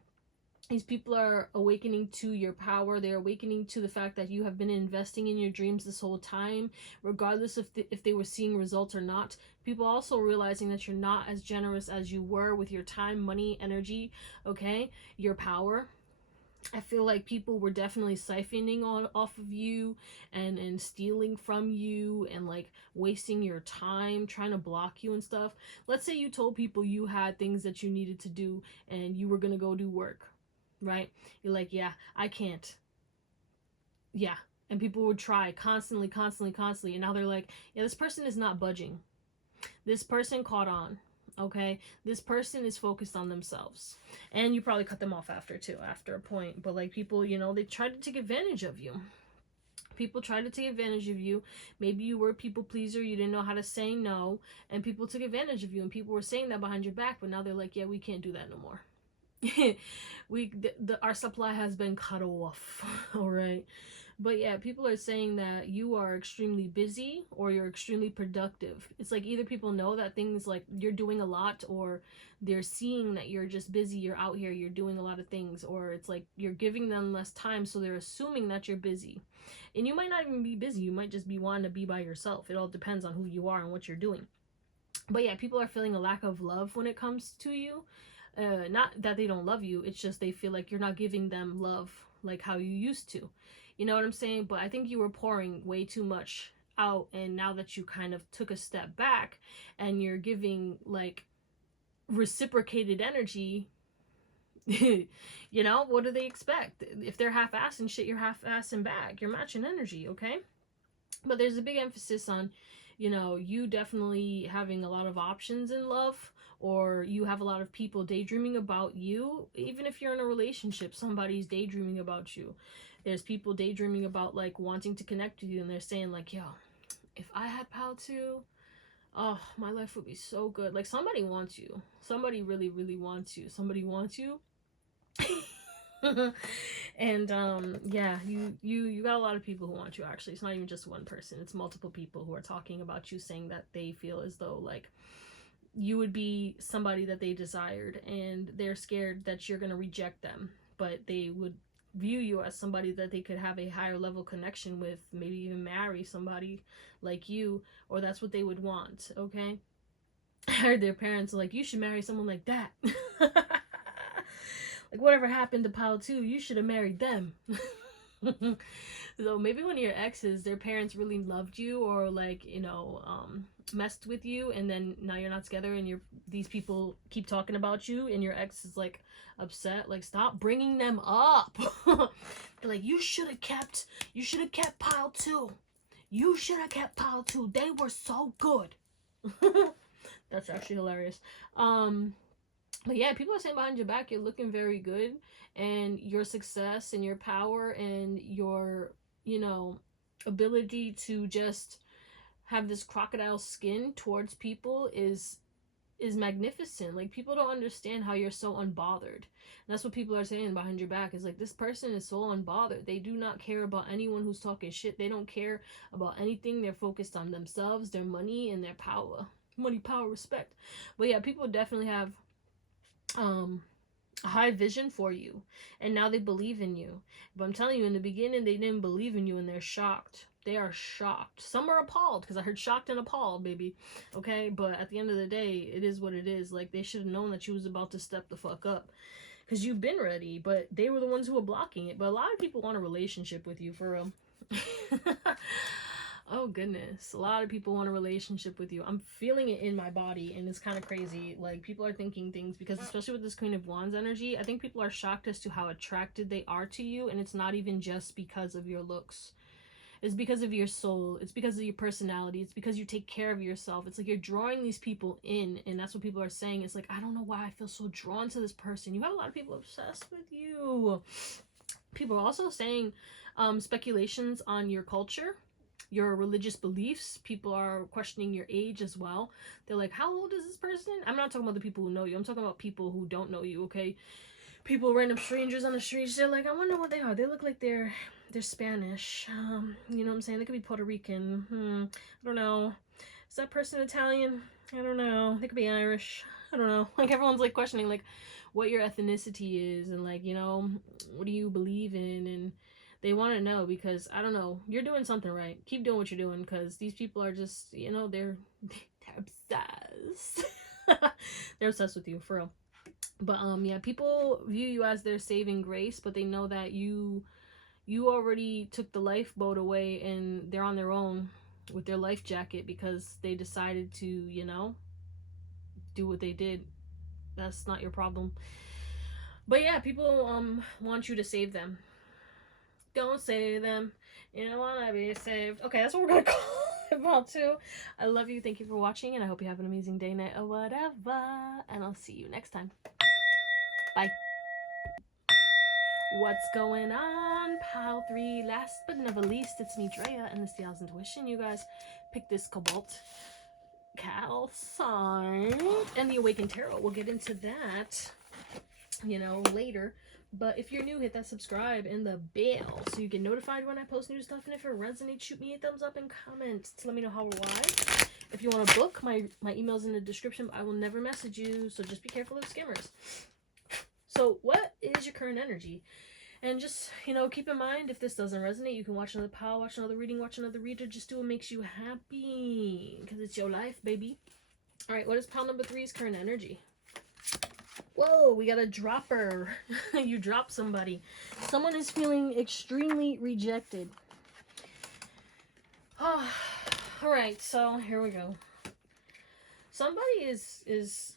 these people are awakening to your power. They're awakening to the fact that you have been investing in your dreams this whole time, regardless if they were seeing results or not. People also realizing that you're not as generous as you were with your time, money, energy, okay? Your power. I feel like people were definitely siphoning off of you and stealing from you and like wasting your time trying to block you and stuff. Let's say you told people you had things that you needed to do and you were going to go do work, right? You're like, yeah, I can't. Yeah. And people would try constantly. And now they're like, yeah, this person is not budging. This person caught on. Okay, this person is focused on themselves, and you probably cut them off after a point. But like people, they tried to take advantage of you. People tried to take advantage of you. Maybe you were a people pleaser, you didn't know how to say no, and people took advantage of you, and people were saying that behind your back. But now they're like, yeah, we can't do that no more. Our supply has been cut off. All right. But yeah, people are saying that you are extremely busy or you're extremely productive. It's like either people know that things like you're doing a lot, or they're seeing that you're just busy, you're out here, you're doing a lot of things, or it's like you're giving them less time, so they're assuming that you're busy. And you might not even be busy, you might just be wanting to be by yourself. It all depends on who you are and what you're doing. But yeah, people are feeling a lack of love when it comes to you. Not that they don't love you, it's just they feel like you're not giving them love like how you used to. You know what I'm saying? But I think you were pouring way too much out, and now that you kind of took a step back and you're giving like reciprocated energy, what do they expect? If they're half-assed and shit, you're half-assed back. You're matching energy, okay? But there's a big emphasis on, you definitely having a lot of options in love, or you have a lot of people daydreaming about you. Even if you're in a relationship, somebody's daydreaming about you. There's people daydreaming about like wanting to connect with you, and they're saying like, yo, if I had pal too, oh, my life would be so good. Like somebody wants you. Somebody really, really wants you. Somebody wants you. And yeah, you got a lot of people who want you. Actually, it's not even just one person, it's multiple people who are talking about you, saying that they feel as though like you would be somebody that they desired, and they're scared that you're going to reject them, but they would view you as somebody that they could have a higher level connection with, maybe even marry somebody like you, or that's what they would want. Okay. I heard their parents like, you should marry someone like that. Like whatever happened to Pal 2, you should have married them. So maybe one of your exes, their parents really loved you, or like, messed with you, and then now you're not together, and these people keep talking about you, and your ex is like upset. Like, stop bringing them up. They're like, you should have kept Pile 2. You should have kept Pile 2. They were so good. That's actually hilarious. But yeah, people are saying behind your back you're looking very good, and your success and your power and your, ability to just have this crocodile skin towards people is magnificent. Like, people don't understand how you're so unbothered. And that's what people are saying behind your back, is like, this person is so unbothered. They do not care about anyone who's talking shit. They don't care about anything. They're focused on themselves, their money, and their power. Money, power, respect. But yeah, people definitely have a high vision for you, and now they believe in you. But I'm telling you, in the beginning they didn't believe in you, and they're shocked. They are shocked. Some are appalled, because I heard shocked and appalled, baby. Okay, but at the end of the day, it is what it is. Like, they should have known that you was about to step the fuck up, because you've been ready, but they were the ones who were blocking it. But a lot of people want a relationship with you, for real. Oh goodness, a lot of people want a relationship with you. I'm feeling it in my body, and it's kind of crazy. Like, people are thinking things, because especially with this Queen of Wands energy, I think people are shocked as to how attracted they are to you, and it's not even just because of your looks. It's because of your soul. It's because of your personality. It's because you take care of yourself. It's like you're drawing these people in, and that's what people are saying. It's like, I don't know why I feel so drawn to this person. You have a lot of people obsessed with you. People are also saying speculations on your culture, your religious beliefs. People are questioning your age as well. They're like, how old is this person? I'm not talking about the people who know you. I'm talking about people who don't know you, okay? People, random strangers on the streets, they're like, I wonder what they are. They look like they're Spanish. You know what I'm saying? They could be Puerto Rican. I don't know. Is that person Italian? I don't know. They could be Irish. I don't know. Like, everyone's like questioning like what your ethnicity is, and like, you know, what do you believe in, and they want to know because, I don't know, you're doing something right. Keep doing what you're doing, because these people are just, you know, they're obsessed. They're obsessed with you, for real. But yeah, people view you as their saving grace, but they know that you already took the lifeboat away, and they're on their own with their life jacket because they decided to, you know, do what they did. That's not your problem. But yeah, people want you to save them. Don't save them. You don't want to be saved. Okay, that's what we're gonna call it about too. I love you. Thank you for watching, and I hope you have an amazing day, night, or whatever. And I'll see you next time. Bye. What's going on, Pal 3? Last but never least, it's me, Drea, and this Theowlsintuition. You guys pick this Cobalt Calcite and the Awakened Tarot. We'll get into that, you know, later. But if you're new, hit that subscribe and the bell so you get notified when I post new stuff. And if it resonates, shoot me a thumbs up and comment to let me know how or why. If you want to book, my email's in the description. I will never message you, so just be careful of scammers. So what is your current energy? And just, you know, keep in mind, if this doesn't resonate, you can watch another pile, watch another reading, watch another reader. Just do what makes you happy, because it's your life, baby. All right, what is pile number 3's current energy? Whoa, we got a dropper. You drop somebody. Someone is feeling extremely rejected. Oh, all right, so here we go. Somebody is...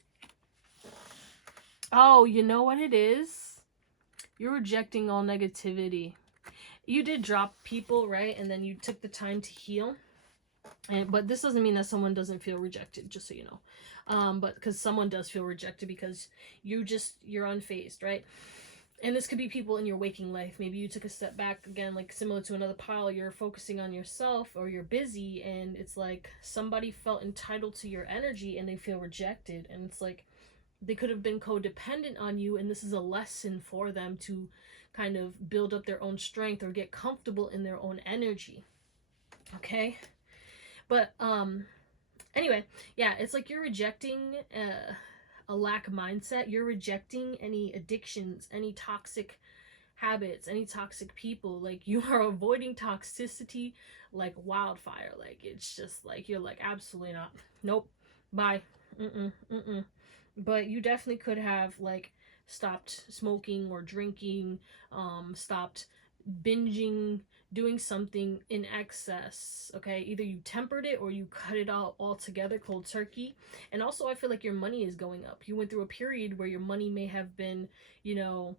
Oh, you know what it is? You're rejecting all negativity. You did drop people, right? And then you took the time to heal. But this doesn't mean that someone doesn't feel rejected, just so you know. But because someone does feel rejected because you're unfazed, right? And this could be people in your waking life. Maybe you took a step back again, like similar to another pile. You're focusing on yourself, or you're busy, and it's like somebody felt entitled to your energy and they feel rejected. And it's like they could have been codependent on you, and this is a lesson for them to kind of build up their own strength or get comfortable in their own energy. Okay? But anyway, yeah, it's like you're rejecting a lack mindset. You're rejecting any addictions, any toxic habits, any toxic people. Like, you are avoiding toxicity like wildfire. Like, it's just like, you're like, absolutely not. Nope. Bye. But you definitely could have like stopped smoking or drinking, stopped binging, doing something in excess. Okay, either you tempered it or you cut it out altogether, cold turkey. And also, I feel like your money is going up. You went through a period where your money may have been, you know,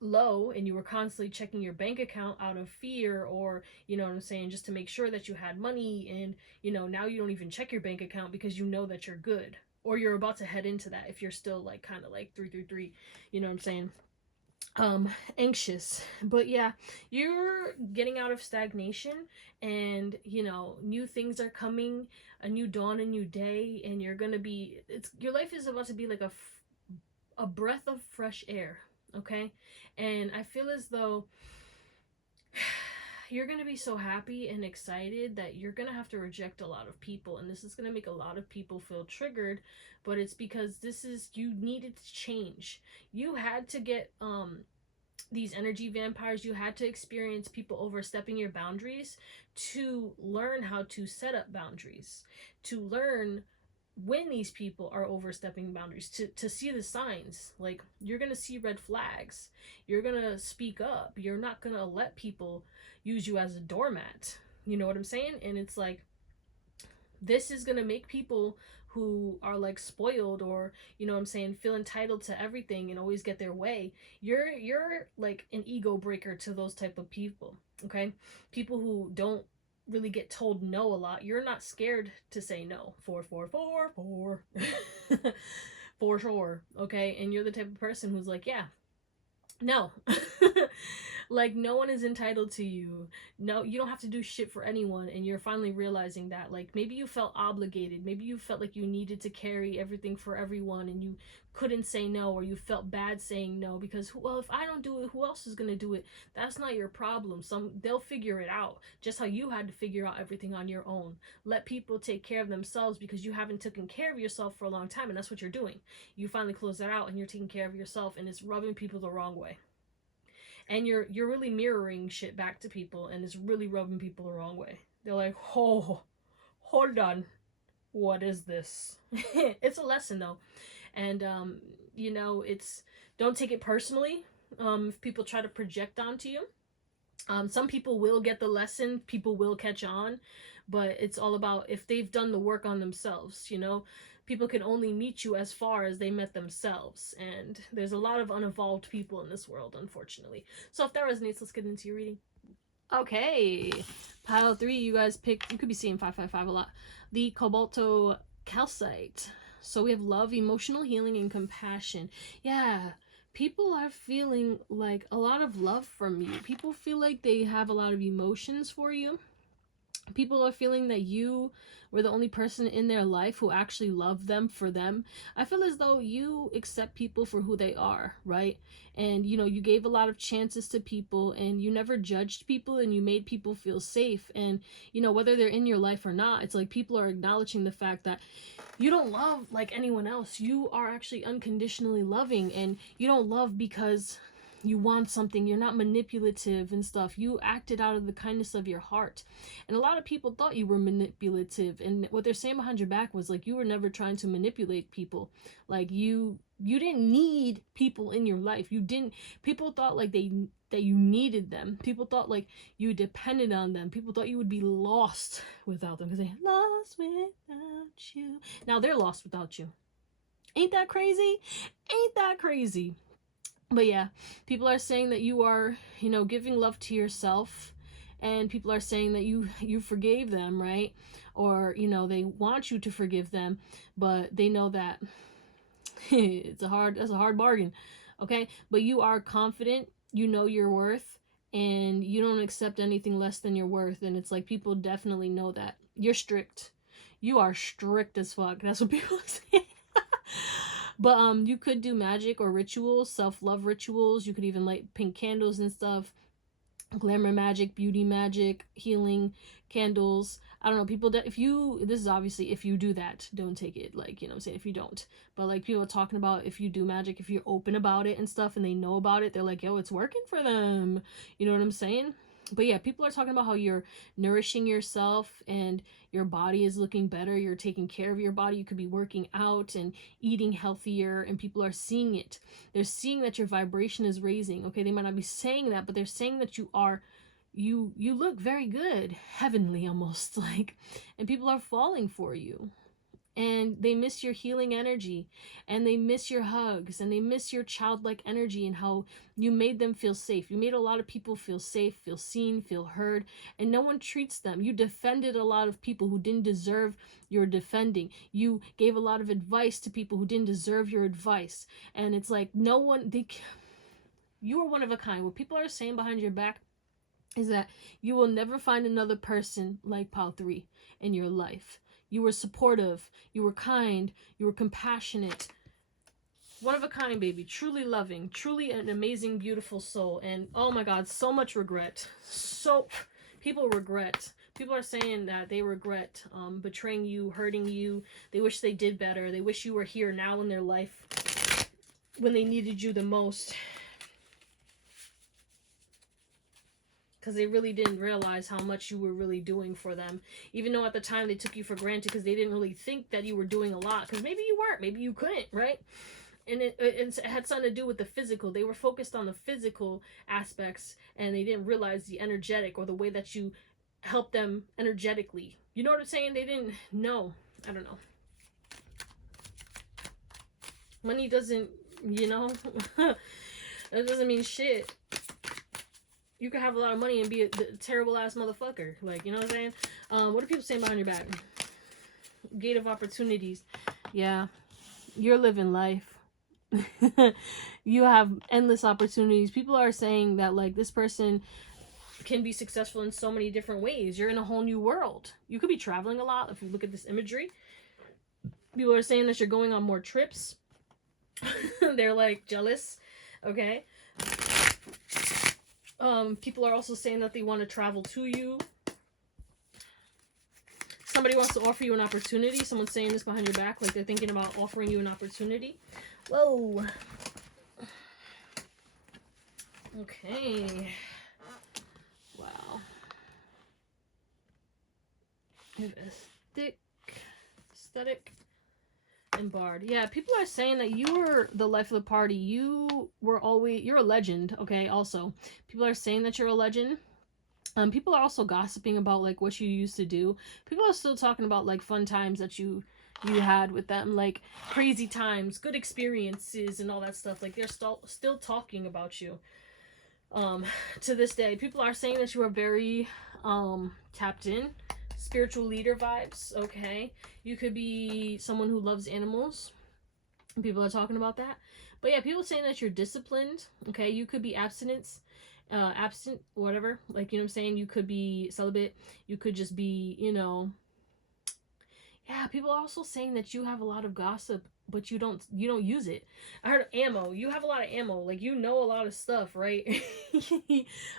low, and you were constantly checking your bank account out of fear, or, you know what I'm saying, just to make sure that you had money. And, you know, now you don't even check your bank account because you know that you're good, or you're about to head into that if you're still like kind of like 333, you know what I'm saying, anxious. But yeah, you're getting out of stagnation, and, you know, new things are coming, a new dawn, a new day, and you're gonna be, your life is about to be like a breath of fresh air. Okay? And I feel as though you're going to be so happy and excited that you're going to have to reject a lot of people, and this is going to make a lot of people feel triggered, but it's because you needed to change. You had to get these energy vampires. You had to experience people overstepping your boundaries to learn how to set up boundaries, to learn when these people are overstepping boundaries, to see the signs. Like, you're gonna see red flags, you're gonna speak up, you're not gonna let people use you as a doormat, you know what I'm saying? And it's like, This is going to make people who are like spoiled, or you know what I'm saying, feel entitled to everything and always get their way. You're like an ego breaker to those type of people. Okay, people who don't really get told no a lot. You're not scared to say no. Four for sure. Okay, and you're the type of person who's like, yeah, no. Like, no one is entitled to you. No, you don't have to do shit for anyone. And you're finally realizing that, like, maybe you felt obligated, maybe you felt like you needed to carry everything for everyone and you couldn't say no, or you felt bad saying no because, well, if I don't do it, who else is going to do it? That's not your problem. They'll figure it out, just how you had to figure out everything on your own. Let people take care of themselves, because you haven't taken care of yourself for a long time, and that's what you're doing. You finally close that out and you're taking care of yourself, and it's rubbing people the wrong way. And you're really mirroring shit back to people, and it's really rubbing people the wrong way. They're like, oh, hold on, what is this? It's a lesson though. And you know, it's, don't take it personally if people try to project onto you. Some people will get the lesson, people will catch on, but it's all about if they've done the work on themselves. You know, people can only meet you as far as they met themselves, and there's a lot of unevolved people in this world, unfortunately. So if that resonates, let's get into your reading. Okay, pile 3, you guys picked, you could be seeing 555 a lot, the Cobalto Calcite. So we have love, emotional healing, and compassion. Yeah, people are feeling like a lot of love from you. People feel like they have a lot of emotions for you. People are feeling that you were the only person in their life who actually loved them for them. I feel as though you accept people for who they are, right? And, you know, you gave a lot of chances to people, and you never judged people, and you made people feel safe. And, you know, whether they're in your life or not, it's like people are acknowledging the fact that you don't love like anyone else. You are actually unconditionally loving, and you don't love because you want something. You're not manipulative and stuff. You acted out of the kindness of your heart. And a lot of people thought you were manipulative, and what they're saying behind your back was like, you were never trying to manipulate people. Like, you didn't need people in your life. You didn't, people thought like that you needed them. People thought like you depended on them. People thought you would be lost without them, because they lost without you. Now they're lost without you. Ain't that crazy? Ain't that crazy? But yeah, people are saying that you are, you know, giving love to yourself, and people are saying that you forgave them, right? Or, you know, they want you to forgive them, but they know that that's a hard bargain, okay? But you are confident, you know your worth, and you don't accept anything less than your worth. And it's like, people definitely know that. You're strict. You are strict as fuck. That's what people say. But you could do magic or rituals, self-love rituals. You could even light pink candles and stuff. Glamour magic, beauty magic, healing candles. I don't know, people that, if you, this is obviously if you do that, don't take it like, you know what I'm saying, if you don't. But like, people are talking about if you do magic, if you're open about it and stuff, and they know about it, they're like, yo, it's working for them. You know what I'm saying? But yeah, people are talking about how you're nourishing yourself and your body is looking better. You're taking care of your body. You could be working out and eating healthier, and people are seeing it. They're seeing that your vibration is raising. Okay, they might not be saying that, but they're saying that you look very good, heavenly almost, like, and people are falling for you. And they miss your healing energy, and they miss your hugs, and they miss your childlike energy, and how you made them feel safe. You made a lot of people feel safe, feel seen, feel heard, and no one treats them. You defended a lot of people who didn't deserve your defending. You gave a lot of advice to people who didn't deserve your advice. And it's like, no one, you are one of a kind. What people are saying behind your back is that you will never find another person like Pal 3 in your life. You were supportive, you were kind, you were compassionate. One of a kind, baby. Truly loving, truly an amazing, beautiful soul. And oh my God, so much regret. So, people regret. People are saying that they regret betraying you, hurting you. They wish they did better. They wish you were here now in their life when they needed you the most. Because they really didn't realize how much you were really doing for them. Even though at the time they took you for granted, because they didn't really think that you were doing a lot. Because maybe you weren't. Maybe you couldn't, right? And it had something to do with the physical. They were focused on the physical aspects, and they didn't realize the energetic, or the way that you help them energetically. You know what I'm saying? They didn't know. I don't know. Money doesn't, you know, that doesn't mean shit. You could have a lot of money and be a terrible ass motherfucker. Like, you know what I'm saying? What are people saying behind your back? Gate of opportunities. Yeah, you're living life. You have endless opportunities. People are saying that, like, this person can be successful in so many different ways. You're in a whole new world. You could be traveling a lot if you look at this imagery. People are saying that you're going on more trips. They're like jealous. Okay. People are also saying that they want to travel to you. Somebody wants to offer you an opportunity. Someone's saying this behind your back, like they're thinking about offering you an opportunity. Whoa. Okay. Wow. Aesthetic, and Bard. Yeah, people are saying that you were the life of the party. You're a legend, okay, also. People are saying that you're a legend. People are also gossiping about, like, what you used to do. People are still talking about, like, fun times that you had with them, like crazy times, good experiences, and all that stuff. Like, they're still talking about you. To this day, people are saying that you are very tapped in, spiritual leader vibes. Okay, you could be someone who loves animals. People are talking about that. But yeah, people are saying that you're disciplined. Okay, you could be absent, whatever. Like, you know what I'm saying? You could be celibate. You could just be, you know. Yeah, people are also saying that you have a lot of gossip, but you don't use it. I heard ammo. You have a lot of ammo. Like, you know a lot of stuff, right?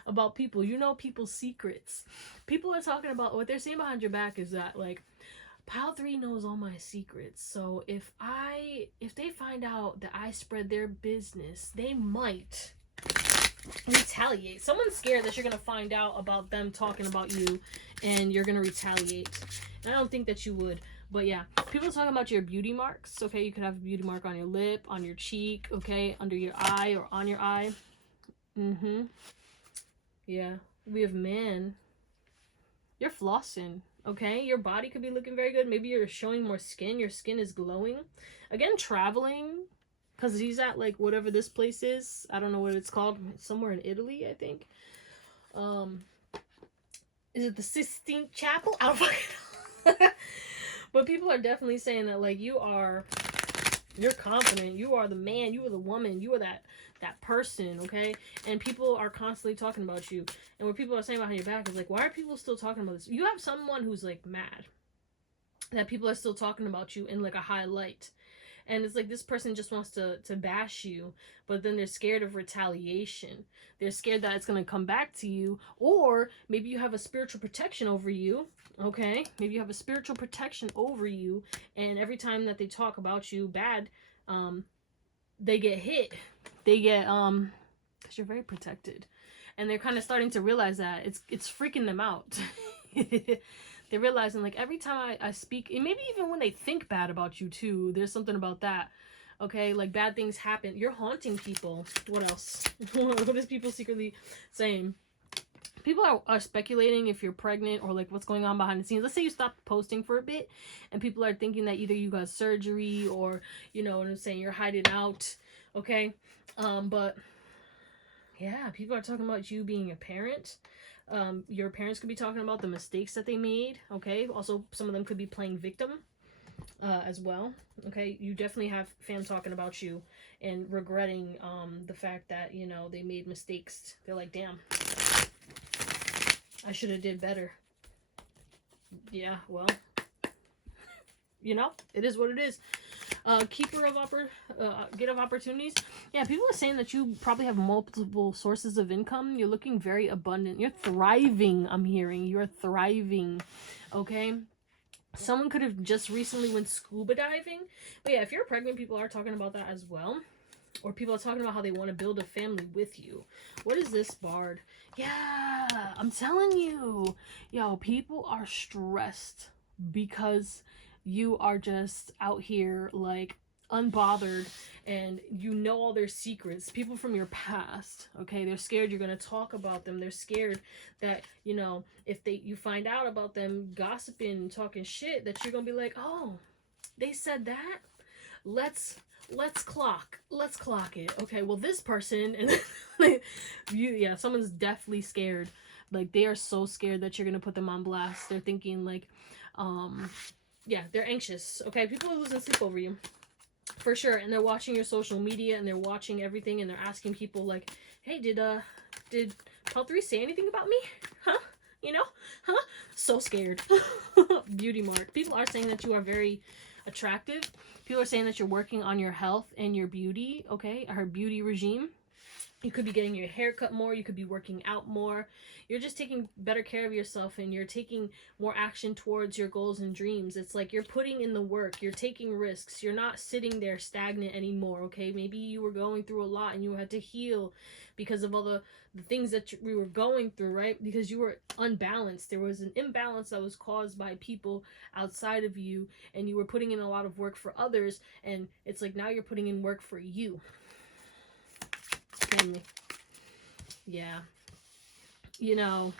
About people. You know people's secrets. People are talking about, what they're saying behind your back is that, like, Pile 3 knows all my secrets. So if they find out that I spread their business, they might retaliate. Someone's scared that you're gonna find out about them talking about you and you're gonna retaliate. And I don't think that you would. But yeah, people are talking about your beauty marks. Okay, you could have a beauty mark on your lip, on your cheek, okay, under your eye or on your eye. Yeah, we have man. You're flossing. Okay, your body could be looking very good. Maybe you're showing more skin. Your skin is glowing. Again, traveling, because he's at, like, whatever this place is. I don't know what it's called. It's somewhere in Italy, I think. Is it the Sistine Chapel? I don't fucking know. But people are definitely saying that, like, you're confident. You are the man. You are the woman. You are that person, okay? And people are constantly talking about you. And what people are saying behind your back is, like, why are people still talking about this? You have someone who's, like, mad that people are still talking about you in, like, a high light. And it's like this person just wants to bash you, but then they're scared of retaliation. They're scared that it's going to come back to you. Or maybe you have a spiritual protection over you, okay? Maybe you have a spiritual protection over you, and every time that they talk about you bad, they get hit. They get, because you're very protected. And they're kind of starting to realize that it's freaking them out. They're realizing, like, every time I speak, and maybe even when they think bad about you too, there's something about that. Okay, like, bad things happen. You're haunting people. What else? What is people secretly saying? People are speculating if you're pregnant, or, like, what's going on behind the scenes. Let's say you stop posting for a bit, and people are thinking that either you got surgery, or, you know what I'm saying, you're hiding out. Okay, but yeah, people are talking about you being a parent. Your parents could be talking about the mistakes that they made. Okay, also some of them could be playing victim as well. Okay, you definitely have fam talking about you and regretting the fact that, you know, they made mistakes. They're like, damn, I should have did better. Yeah, well, you know, it is what it is. Keeper of gate of opportunities. Yeah, people are saying that you probably have multiple sources of income. You're looking very abundant. You're thriving. I'm hearing you're thriving. Okay, someone could have just recently went scuba diving. But yeah, if you're pregnant, people are talking about that as well. Or people are talking about how they want to build a family with you. What is this, Bard? Yeah, I'm telling you. Yo, people are stressed because you are just out here, like, unbothered, and you know all their secrets, people from your past, okay? They're scared you're going to talk about them. They're scared that, you know, if you find out about them gossiping and talking shit, that you're going to be like, oh, they said that? Let's clock it. Okay, well, this person, and like, yeah, someone's definitely scared. Like, they are so scared that you're going to put them on blast. They're thinking like, yeah, they're anxious, okay? People are losing sleep over you. For sure. And they're watching your social media, and they're watching everything, and they're asking people like, hey, did Pal 3 say anything about me? Huh? You know? Huh? So scared. Beauty mark. People are saying that you are very attractive. People are saying that you're working on your health and your beauty, okay? Her beauty regime. You could be getting your hair cut more. You could be working out more. You're just taking better care of yourself, and you're taking more action towards your goals and dreams. It's like you're putting in the work. You're taking risks. You're not sitting there stagnant anymore, okay? Maybe you were going through a lot and you had to heal because of all the things that we were going through, right? Because you were unbalanced. There was an imbalance that was caused by people outside of you, and you were putting in a lot of work for others, and it's like now you're putting in work for you. Family. Yeah. You know,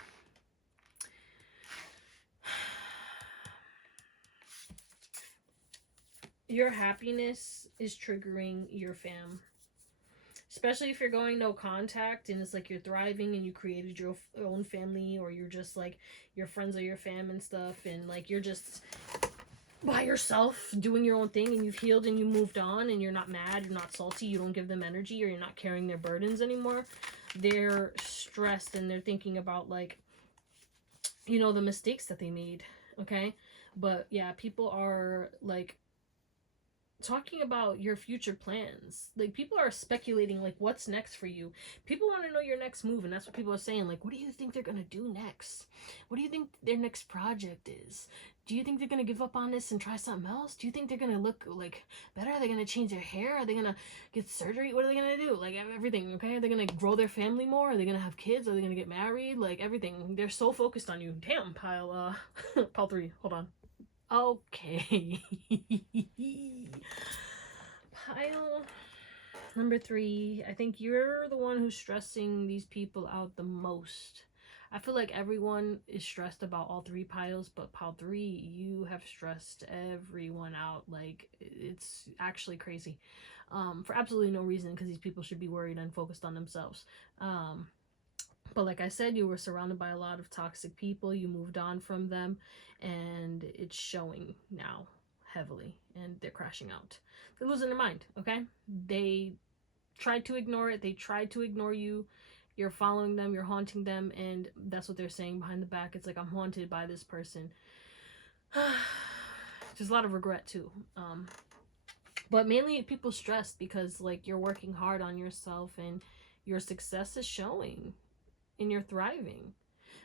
your happiness is triggering your fam. Especially if you're going no contact and it's like you're thriving and you created your own family, or you're just like your friends are your fam and stuff, and like you're just by yourself doing your own thing, and you've healed and you moved on, and you're not mad, you're not salty, you don't give them energy, or you're not carrying their burdens anymore. They're stressed and they're thinking about, like, you know, the mistakes that they made, okay? But yeah, people are like talking about your future plans. Like, people are speculating like what's next for you. People want to know your next move, and that's what people are saying. Like, what do you think they're gonna do next? What do you think their next project is? Do you think they're gonna give up on this and try something else? Do you think they're gonna look like better? Are they gonna change their hair? Are they gonna get surgery? What are they gonna do? Like, everything, okay? Are they gonna grow their family more? Are they gonna have kids? Are they gonna get married? Like, everything. They're so focused on you. Damn, Pile 3, hold on. Okay. Pile number 3. I think you're the one who's stressing these people out the most. I feel like everyone is stressed about all 3 piles, but pile 3, you have stressed everyone out. Like, it's actually crazy. For absolutely no reason, because these people should be worried and focused on themselves. But like I said, you were surrounded by a lot of toxic people. You moved on from them, and it's showing now heavily, and they're crashing out. They're losing their mind, okay? They tried to ignore it. They tried to ignore you. You're following them. You're haunting them, and that's what they're saying behind the back. It's like, I'm haunted by this person. There's a lot of regret, too. But mainly people stressed because, like, you're working hard on yourself, and your success is showing. And you're thriving.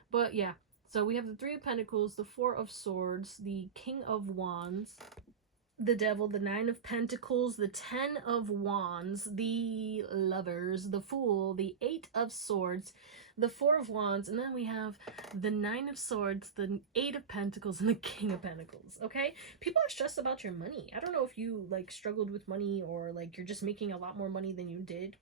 But yeah, so we have the 3 of Pentacles, the 4 of Swords, the King of Wands, the Devil, the 9 of Pentacles, the 10 of Wands, the Lovers, the Fool, the 8 of Swords, the 4 of Wands, and then we have the 9 of Swords, the 8 of Pentacles, and the King of Pentacles, okay? People are stressed about your money. I don't know if you, like, struggled with money, or, like, you're just making a lot more money than you did.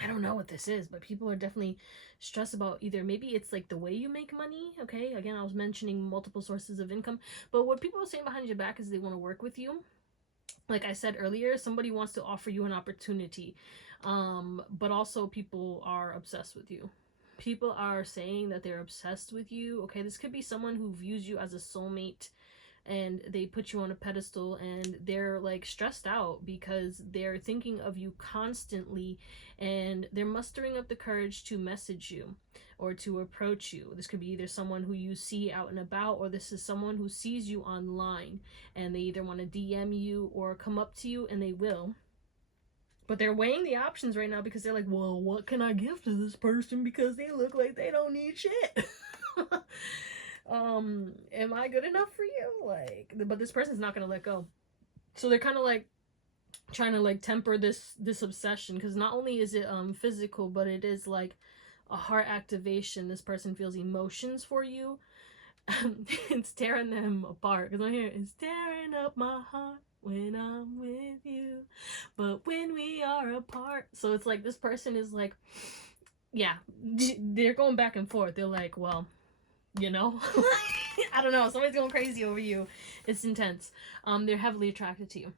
I don't know what this is, but people are definitely stressed about either maybe it's like the way you make money, okay? Again, I was mentioning multiple sources of income, but what people are saying behind your back is they want to work with you. Like I said earlier, somebody wants to offer you an opportunity, but also people are obsessed with you. People are saying that they're obsessed with you, okay? This could be someone who views you as a soulmate, and they put you on a pedestal, and they're like stressed out because they're thinking of you constantly, and they're mustering up the courage to message you or to approach you. This could be either someone who you see out and about, or this is someone who sees you online, and they either want to DM you or come up to you, and they will. But they're weighing the options right now because they're like, well, what can I give to this person because they look like they don't need shit? Am I good enough for you? Like, but this person's not gonna let go. So they're kind of like trying to like temper this obsession, because not only is it physical, but it is like a heart activation. This person feels emotions for you, It's tearing them apart. Because my hair is tearing up my heart when I'm with you, but when we are apart. So it's like this person is like, yeah, they're going back and forth. They're like, well, you know, I don't know. Somebody's going crazy over you. It's intense. They're heavily attracted to you.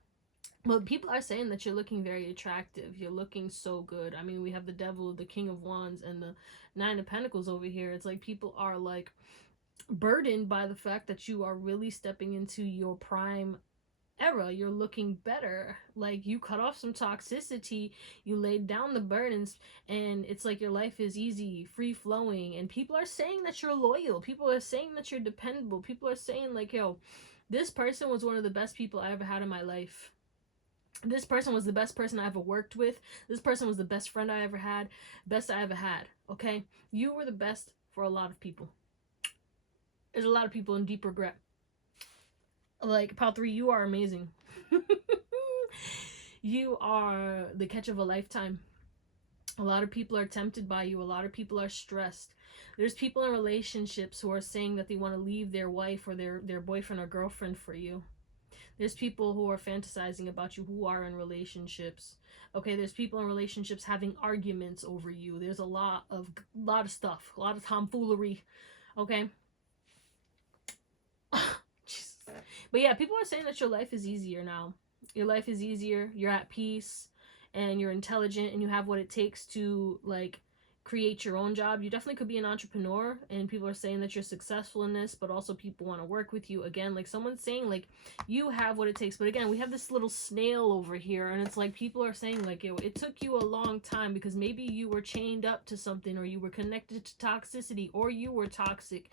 But people are saying that you're looking very attractive. You're looking so good. I mean, we have the devil, the king of wands, and the nine of pentacles over here. It's like people are like burdened by the fact that you are really stepping into your prime era. You're looking better. Like, you cut off some toxicity, you laid down the burdens, and it's like your life is easy, free flowing. And people are saying that you're loyal. People are saying that you're dependable. People are saying like, yo, this person was one of the best people I ever had in my life. This person was the best person I ever worked with. This person was the best friend I ever had. Best I ever had. Okay? You were the best for a lot of people. There's a lot of people in deep regret. Like, Pile 3, you are amazing. You are the catch of a lifetime. A lot of people are tempted by you. A lot of people are stressed. There's people in relationships who are saying that they want to leave their wife or their boyfriend or girlfriend for you. There's people who are fantasizing about you who are in relationships. Okay, there's people in relationships having arguments over you. There's a lot of stuff, a lot of tomfoolery. Okay. But yeah, people are saying that your life is easier now. Your life is easier. You're at peace, and you're intelligent, and you have what it takes to like create your own job. You definitely could be an entrepreneur, and people are saying that you're successful in this, but also people want to work with you. Again, like someone's saying like you have what it takes. But again, we have this little snail over here, and it's like people are saying like, yo, it took you a long time because maybe you were chained up to something, or you were connected to toxicity, or you were toxic.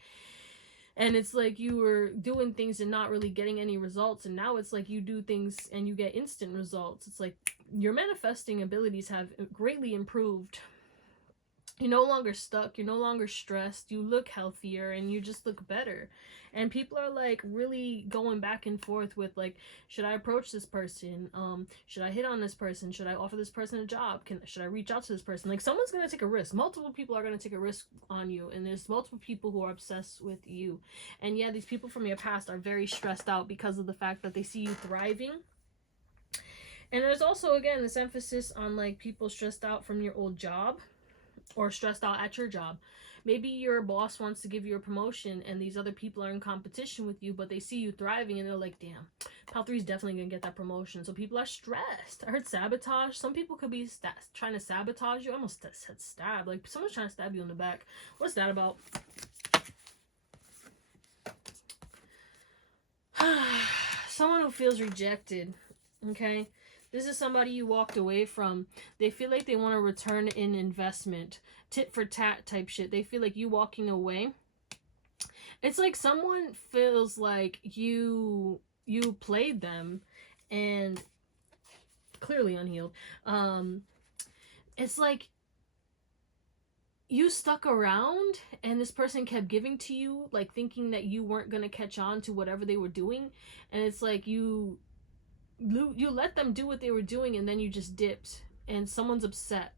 And it's like you were doing things and not really getting any results. And now it's like you do things and you get instant results. It's like your manifesting abilities have greatly improved. You're no longer stuck. You're no longer stressed. You look healthier and you just look better. And people are like really going back and forth with like, should I approach this person? Should I hit on this person? Should I offer this person a job? Should I reach out to this person? Like, someone's going to take a risk. Multiple people are going to take a risk on you. And there's multiple people who are obsessed with you. And yeah, these people from your past are very stressed out because of the fact that they see you thriving. And there's also, again, this emphasis on like people stressed out from your old job, or stressed out at your job. Maybe your boss wants to give you a promotion and these other people are in competition with you, but they see you thriving and they're like, damn, Pile 3 is definitely gonna get that promotion. So people are stressed. I heard sabotage. Some people could be trying to sabotage you. I almost said stab. Like, someone's trying to stab you in the back. What's that about? Someone who feels rejected. Okay? This is somebody you walked away from. They feel like they want to return in investment. Tit for tat type shit. They feel like you walking away. It's like someone feels like you played them and clearly unhealed. It's like you stuck around and this person kept giving to you, like thinking that you weren't going to catch on to whatever they were doing. And it's like you let them do what they were doing and then you just dipped and someone's upset.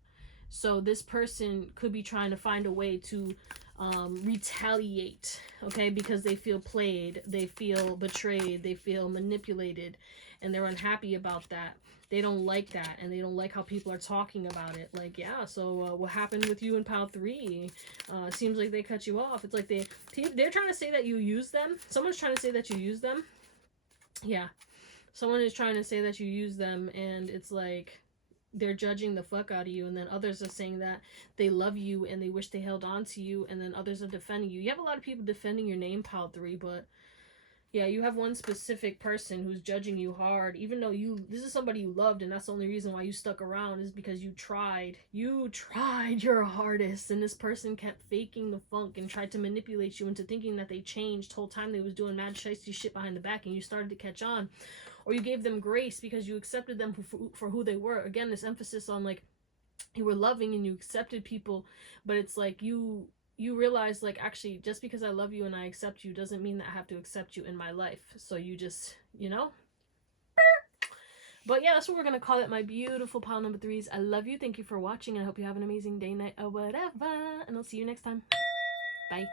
So this person could be trying to find a way to retaliate, okay, because they feel played, they feel betrayed, they feel manipulated, and they're unhappy about that. They don't like that, and they don't like how people are talking about it. Like, yeah, so what happened with you in Pile 3? Seems like they cut you off. It's like they're trying to say that you use them. Someone's trying to say that you use them. Yeah. Someone is trying to say that you use them, and it's like they're judging the fuck out of you, and then others are saying that they love you and they wish they held on to you, and then others are defending you. You have a lot of people defending your name, Pile 3, but yeah, you have one specific person who's judging you hard, even though this is somebody you loved, and that's the only reason why you stuck around is because you tried your hardest, and this person kept faking the funk and tried to manipulate you into thinking that they changed. Whole time they was doing mad shiesty shit behind the back, and you started to catch on. Or you gave them grace because you accepted them for who they were. Again, this emphasis on like you were loving and you accepted people, but it's like you realize like, actually, just because I love you and I accept you doesn't mean that I have to accept you in my life. So you just, you know. But yeah, that's what we're gonna call it, my beautiful pile number 3s. I love you. Thank you for watching, and I hope you have an amazing day, night, or whatever. And I'll see you next time. Bye.